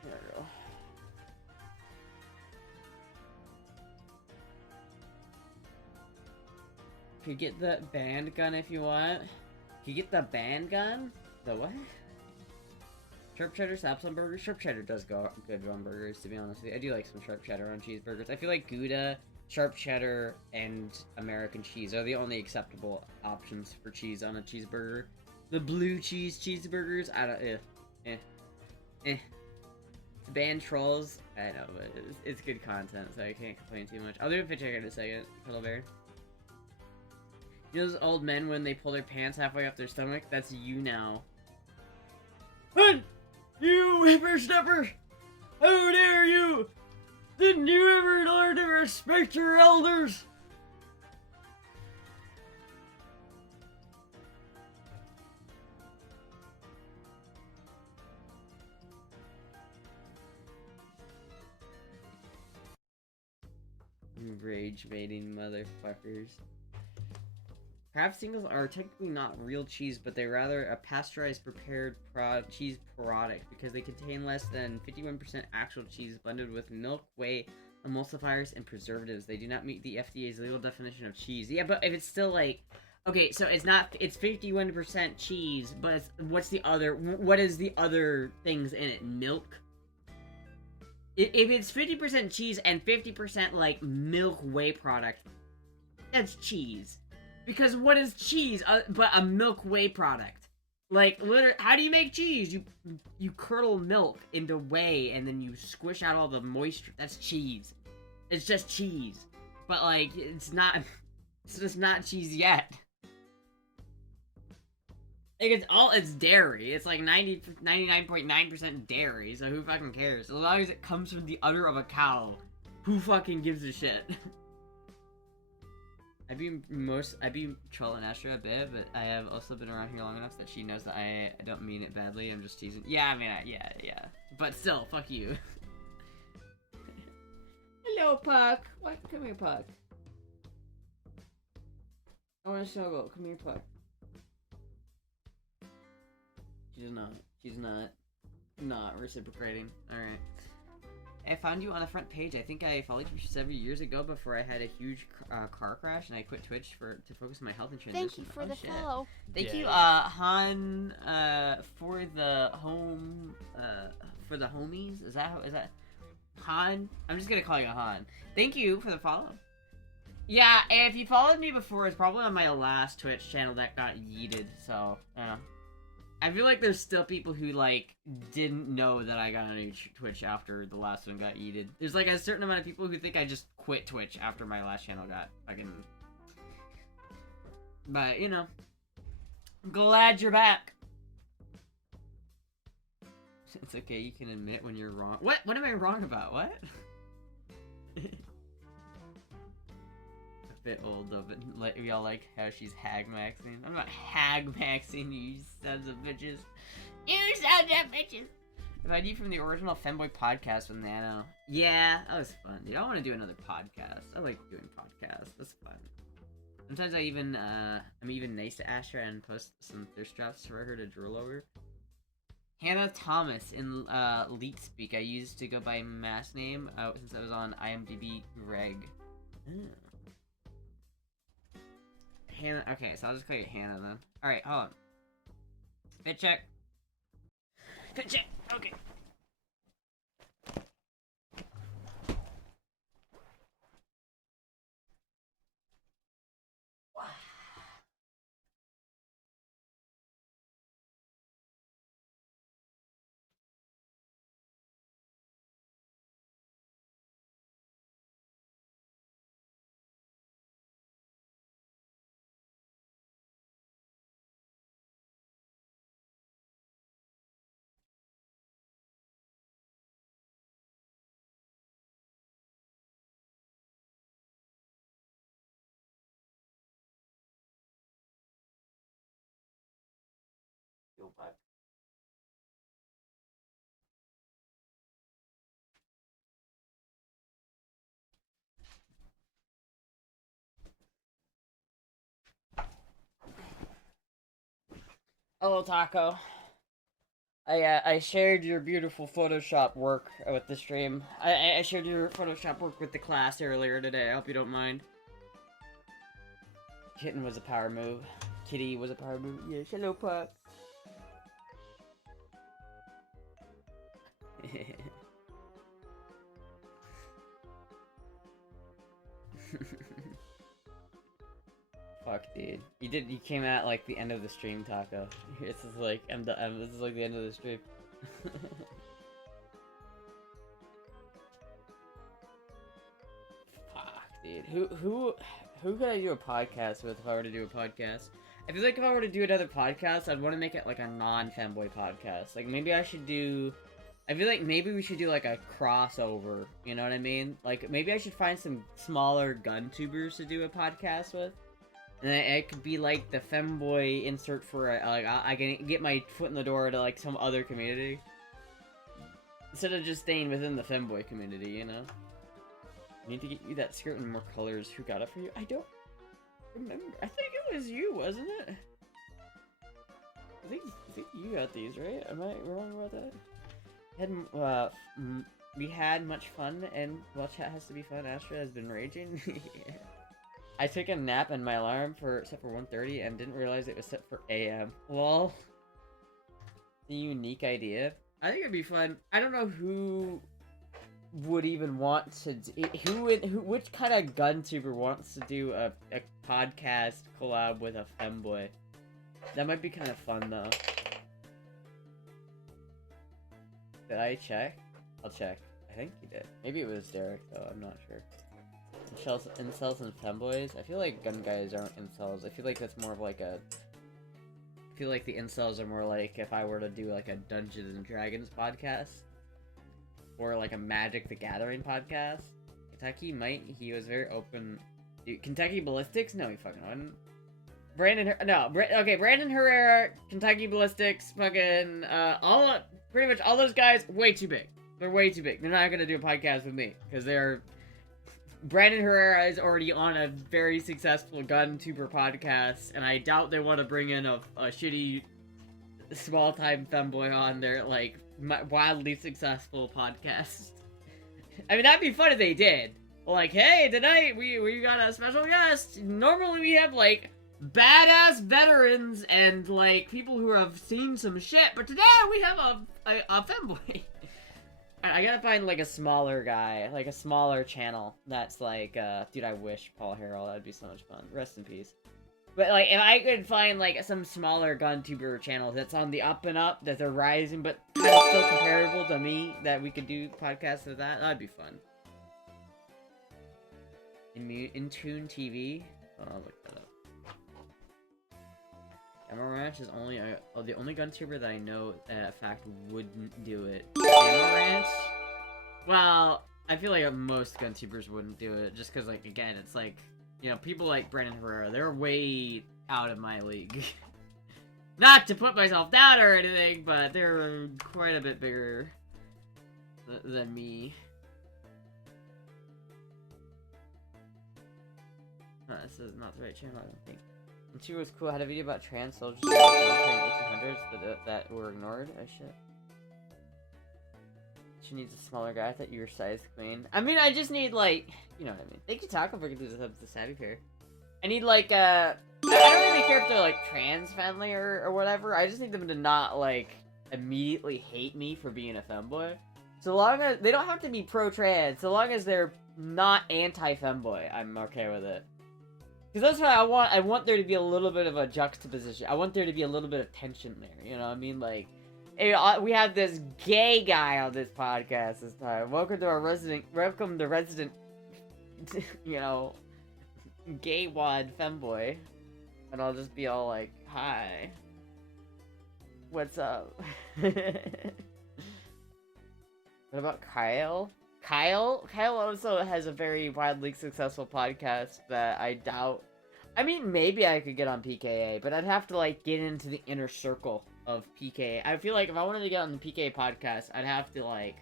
There we go. You get the band gun if you want. You get the band gun? The what? Sharp cheddar slaps on burgers? Sharp cheddar does go good on burgers, to be honest with you. I do like some sharp cheddar on cheeseburgers. I feel like Gouda, sharp cheddar, and American cheese are the only acceptable options for cheese on a cheeseburger. The blue cheese cheeseburgers, I don't, To ban trolls, I know, but it's good content, so I can't complain too much. I'll do a fit check in a second, Hello Bear. You know those old men when they pull their pants halfway up their stomach? That's you now. Hun! You whippersnapper! How dare you! Didn't you ever learn to respect your elders? Rage baiting motherfuckers. Kraft singles are technically not real cheese, but they're rather a pasteurized prepared cheese product because they contain less than 51% actual cheese blended with milk, whey, emulsifiers, and preservatives. They do not meet the FDA's legal definition of cheese. Yeah, but if it's still like... Okay, so it's 51% cheese, but what is the other things in it? Milk? If it's 50% cheese and 50% like milk whey product, that's cheese. Because what is cheese but a milk whey product? Like, literally, how do you make cheese? You curdle milk into whey and then you squish out all the moisture. That's cheese. It's just cheese. But like, it's just not cheese yet. Like, it's dairy. It's like 99.9% dairy, so who fucking cares? As long as it comes from the udder of a cow, who fucking gives a shit? I'd be trolling Astra a bit, but I have also been around here long enough that she knows that I don't mean it badly. I'm just teasing. Yeah, I mean, yeah. But still, fuck you. Hello, Puck. What? Come here, Puck. I want to snuggle. Come here, Puck. She's not reciprocating. Alright. I found you on the front page. I think I followed you several years ago before I had a huge car crash and I quit Twitch to focus on my health and transition. Thank you for the follow. Thank you, Han, for the for the homies. Is that Han? I'm just gonna call you Han. Thank you for the follow. Yeah, if you followed me before, it's probably on my last Twitch channel that got yeeted, so, I feel like there's still people who, like, didn't know that I got on a new Twitch after the last one got yeeted. There's, like, a certain amount of people who think I just quit Twitch after my last channel got fucking... But, you know. Glad you're back! It's okay, you can admit when you're wrong. What am I wrong about? What? bit old though, but like, we all like how she's hag maxing. I'm not hag maxing, you sons of bitches. You sons of bitches! If I do from the original Femboy podcast with Nano. Yeah, that was fun, dude. I want to do another podcast. I like doing podcasts. That's fun. Sometimes I'm even nice to Astra and post some thirst traps for her to drool over. Hannah Thomas in Leak Speak. I used to go by mass name since I was on IMDb Greg. Hannah. Okay, so I'll just call you Hannah then. Alright, hold on. Fit check. Fit check. Okay. Go back. Hello, Taco. I shared your beautiful Photoshop work with the stream. I shared your Photoshop work with the class earlier today. I hope you don't mind. Kitten was a power move. Kitty was a power move. Yes, hello, Puck. Fuck, dude. You came at like the end of the stream, Taco. This is like this is like the end of the stream. Fuck, dude. Who could I do a podcast with if I were to do a podcast? I feel like if I were to do another podcast, I'd want to make it like a non-femboy podcast. Like maybe I should do. I feel like maybe we should do like a crossover. You know what I mean? Like maybe I should find some smaller gun tubers to do a podcast with. And it could be like the femboy insert for like I can get my foot in the door to like some other community instead of just staying within the femboy community, you know. I need to get you that skirt in more colors. Who got it for you? I don't remember. I think it was you, wasn't it? I think you got these, right? Am I wrong about that? We had much fun, and while chat has to be fun, Astra has been raging. Yeah. I took a nap and my alarm set for 1:30 and didn't realize it was set for AM. Lol. It's a unique idea. I think it'd be fun. I don't know who would even want to which kind of gun tuber wants to do a podcast collab with a femboy. That might be kind of fun though. Did I check? I'll check. I think you did. Maybe it was Derek though, I'm not sure. Incels and femboys? I feel like gun guys aren't incels. I feel like that's more of like a... I feel like the incels are more like if I were to do like a Dungeons and Dragons podcast. Or like a Magic the Gathering podcast. Kentucky might, he was very open. Dude, Kentucky Ballistics? No, he fucking wouldn't. Brandon Herrera, Kentucky Ballistics, fucking, pretty much all those guys, way too big. They're way too big. They're not gonna do a podcast with me, because Brandon Herrera is already on a very successful gun tuber podcast, and I doubt they want to bring in a shitty, small-time femboy on their, like, wildly successful podcast. I mean, that'd be fun if they did. Like, hey, tonight we got a special guest. Normally we have, like, badass veterans and, like, people who have seen some shit, but today we have a femboy. I gotta find, like, a smaller guy, like, a smaller channel that's, like, dude, I wish Paul Harrell, that'd be so much fun. Rest in peace. But, like, if I could find, like, some smaller gun tuber channel that's on the up and up, that they're rising, but kind of still comparable to me, that we could do podcasts of that'd be fun. Intune TV? Oh, I'll look that up. Gamma Ranch is the only gun tuber that I know that in fact wouldn't do it. Gamma Ranch? Well, I feel like most gun tubers wouldn't do it, just because, like, again, it's like, You know, people like Brendan Herrera, they're way out of my league. Not to put myself down or anything, but they're quite a bit bigger than me. No, this is not the right channel, I don't think. And she was cool. I had a video about trans soldiers in the 1800s that were ignored. Oh shit. She needs a smaller guy. I thought you were size queen. I mean, I just need like, you know what I mean. Thank you, Taco, for giving the savvy pair. I need like I don't really care if they're like trans friendly or whatever. I just need them to not like immediately hate me for being a femboy. So long as they don't have to be pro-trans, so long as they're not anti-femboy, I'm okay with it. Because that's what I want. I want there to be a little bit of a juxtaposition. I want there to be a little bit of tension there. You know what I mean? Like, hey, we have this gay guy on this podcast this time. Welcome to resident, you know, gay wad femboy. And I'll just be all like, hi. What's up? What about Kyle? Kyle also has a very widely successful podcast that I doubt. I mean, maybe I could get on PKA, but I'd have to, like, get into the inner circle of PKA. I feel like if I wanted to get on the PKA podcast, I'd have to, like,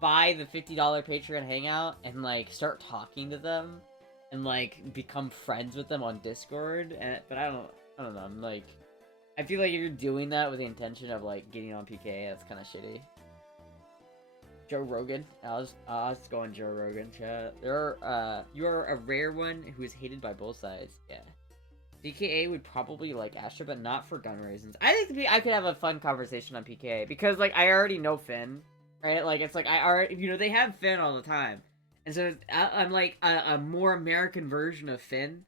buy the $50 Patreon hangout and, like, start talking to them and, like, become friends with them on Discord. But I don't know. I'm, like, I feel like if you're doing that with the intention of, like, getting on PKA, that's kind of shitty. Joe Rogan. I'll just go on Joe Rogan chat. You are a rare one who is hated by both sides. Yeah. PKA would probably like Astra, but not for gun reasons. I think I could have a fun conversation on PKA because, like, I already know Finn, right? Like, it's like I already, you know, they have Finn all the time, and so I'm like a more American version of Finn.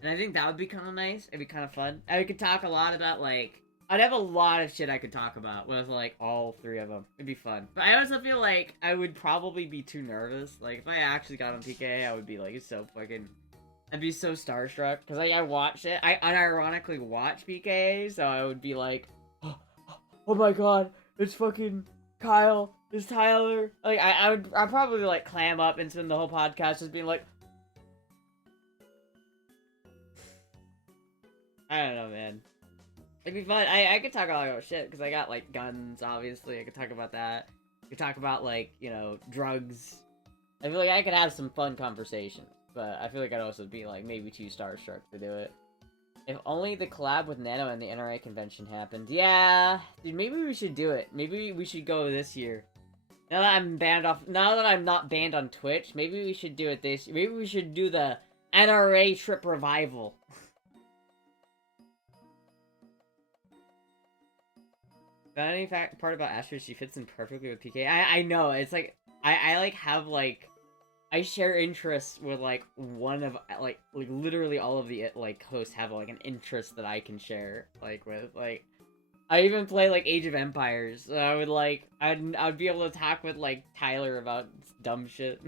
And I think that would be kind of nice. It'd be kind of fun. I could talk a lot about, like... I'd have a lot of shit I could talk about with, like, all three of them. It'd be fun. But I also feel like I would probably be too nervous. Like, if I actually got on PKA, I would be, like, so fucking... I'd be so starstruck. Because, like, I watch it. I unironically watch PKA, so I would be like... Oh my god, it's fucking Kyle. It's Tyler. Like, I'd probably, like, clam up and spend the whole podcast just being like... I don't know, man. It'd be fun. I could talk a lot about shit, because I got, like, guns, obviously. I could talk about that. I could talk about, like, you know, drugs. I feel like I could have some fun conversations, but I feel like I'd also be, like, maybe too starstruck to do it. If only the collab with Nano and the NRA convention happened. Yeah, dude, maybe we should do it. Maybe we should go this year. Now that I'm banned off, now that I'm not banned on Twitch, maybe we should do it this year. Maybe we should do the NRA trip revival. The funny part about Astra is she fits in perfectly with PK. I know, it's like, I like have like, I share interests with like one of, like literally all of the like hosts have like an interest that I can share, like with, like, I even play like Age of Empires, so I would like, I'd be able to talk with like Tyler about dumb shit.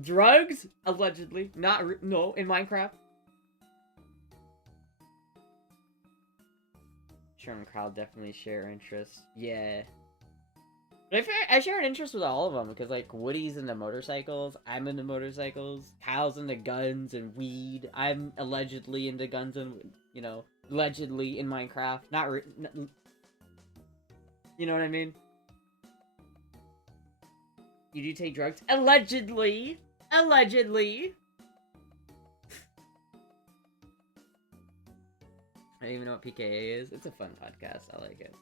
Drugs? Allegedly. No, in Minecraft. Sherman Crowd definitely share interests. Yeah. But I share an interest with all of them, because, like, Woody's into motorcycles, I'm into motorcycles, Kyle's into guns and weed, I'm allegedly into guns and, you know, allegedly in Minecraft. You know what I mean? You do take drugs? Allegedly! Allegedly! I don't even know what PKA is. It's a fun podcast. I like it.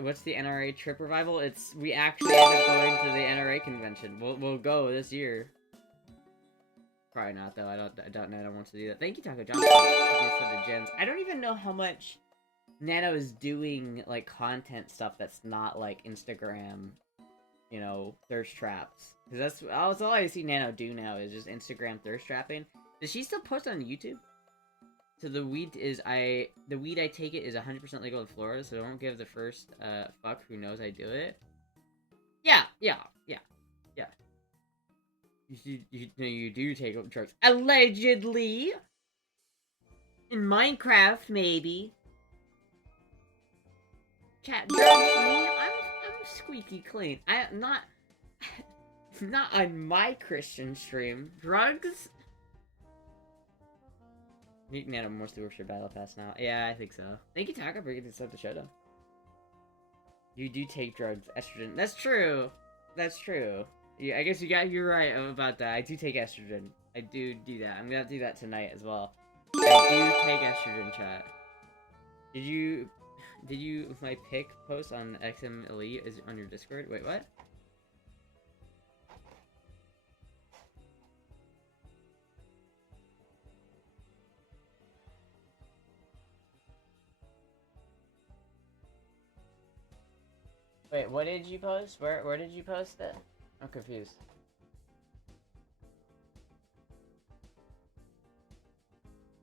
What's the NRA trip revival? We actually end up going to the NRA convention. We'll go this year. Probably not though. I don't know. I don't want to do that. Thank you, Taco Johnson. I don't even know how much Nano is doing like content stuff that's not like Instagram, you know, thirst traps. Because that's all I see Nano do now is just Instagram thirst trapping. Does she still post on YouTube? So the weed I take it is 100% legal in Florida, so don't give the first fuck who knows I do it. Yeah. You do take drugs. Allegedly! In Minecraft, maybe. Chat, drugs mean I'm squeaky clean. I'm not... Not on my Christian stream. Drugs? You can add a mostly worship battle pass now. Yeah, I think so. Thank you, Taka, for getting this up the show, though. You do take drugs, estrogen. That's true. That's true. Yeah, I guess you're right about that. I do take estrogen. I do that. I'm gonna have to do that tonight as well. I do take estrogen, chat. Did you my pic post on XM Elite is on your Discord? Wait, what? Wait, what did you post? Where did you post it? I'm confused.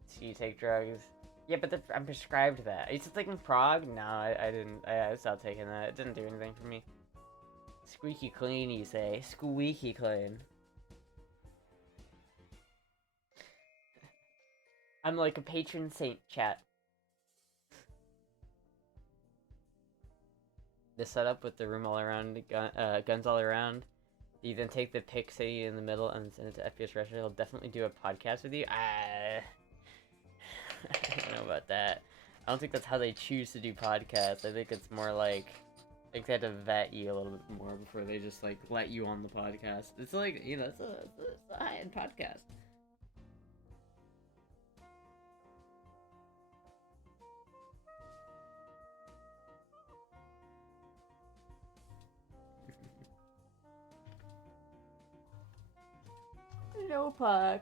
So you take drugs? Yeah, but I'm prescribed that. It's like in Prague? No, I didn't. I stopped taking that. It didn't do anything for me. Squeaky clean, you say? Squeaky clean. I'm like a patron saint, chat. The setup with the room all around, guns all around. You then take the pic city in the middle and send it to FPS Russia. He'll definitely do a podcast with you. I don't know about that. I don't think that's how they choose to do podcasts. I think it's more like they have to vet you a little bit more before they just like let you on the podcast. It's like, you know, it's a high-end podcast. No, Puck.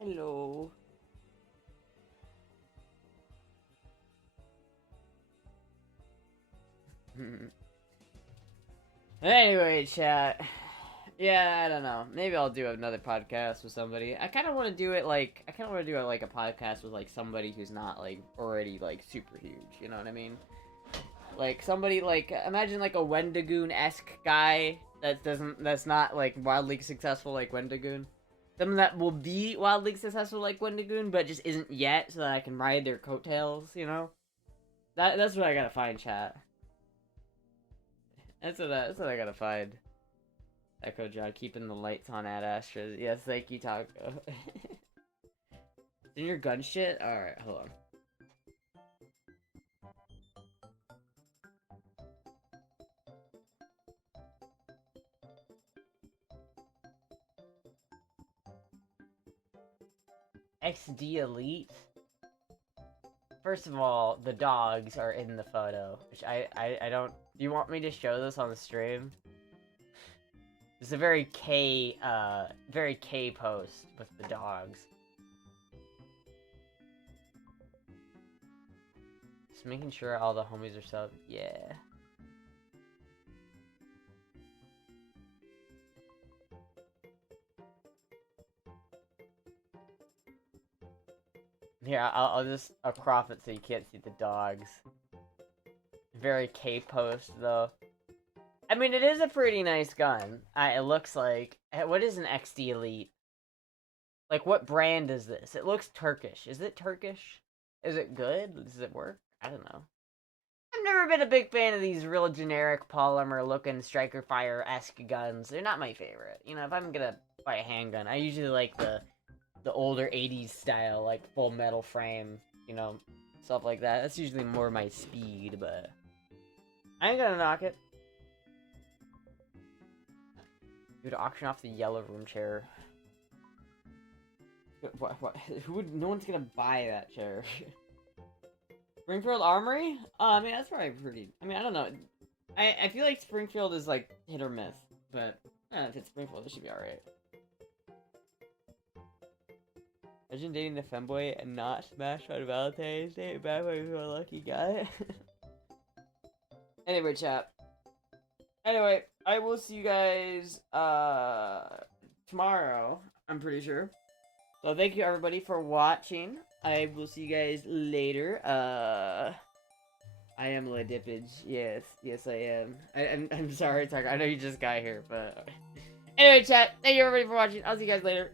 Hello. Anyway, chat. Yeah, I don't know. Maybe I'll do another podcast with somebody. I kind of want to do it like a podcast with like somebody who's not like already like super huge. You know what I mean? Like somebody like imagine like a Wendigoon-esque guy that's not like wildly successful like Wendigoon. Someone that will be wildly successful like Wendigoon, but just isn't yet, so that I can ride their coattails. You know? That's what I gotta find, chat. That's what I gotta find. Echo John, keeping the lights on at Astra. Yes, thank you, Taco. In your gun shit? Alright, hold on. XD Elite? First of all, the dogs are in the photo, which I don't... Do you want me to show this on the stream? It's a very K post with the dogs. Just making sure all the homies are subbed. Yeah. Here, I'll crop it so you can't see the dogs. Very K post though. I mean, it is a pretty nice gun. It looks like... What is an XD Elite? Like, what brand is this? It looks Turkish. Is it Turkish? Is it good? Does it work? I don't know. I've never been a big fan of these real generic polymer-looking striker fire-esque guns. They're not my favorite. You know, if I'm gonna buy a handgun, I usually like the older 80s style, like, full metal frame, you know, stuff like that. That's usually more my speed, but... I ain't gonna knock it. Dude, auction off the yellow room chair. What? No one's gonna buy that chair. Springfield Armory? I mean, that's probably pretty... I mean, I don't know. I feel like Springfield is, like, hit or miss. But, if it's Springfield, it should be alright. Imagine dating the femboy and not smash on Valentine's Day. Bad boy, you're a lucky guy. Anyway, chat. Anyway, I will see you guys, tomorrow, I'm pretty sure. So thank you everybody for watching. I will see you guys later. I am Ladipage. Yes, I am. I'm sorry, Tucker. I know you just got here, but... Anyway, chat, thank you everybody for watching. I'll see you guys later.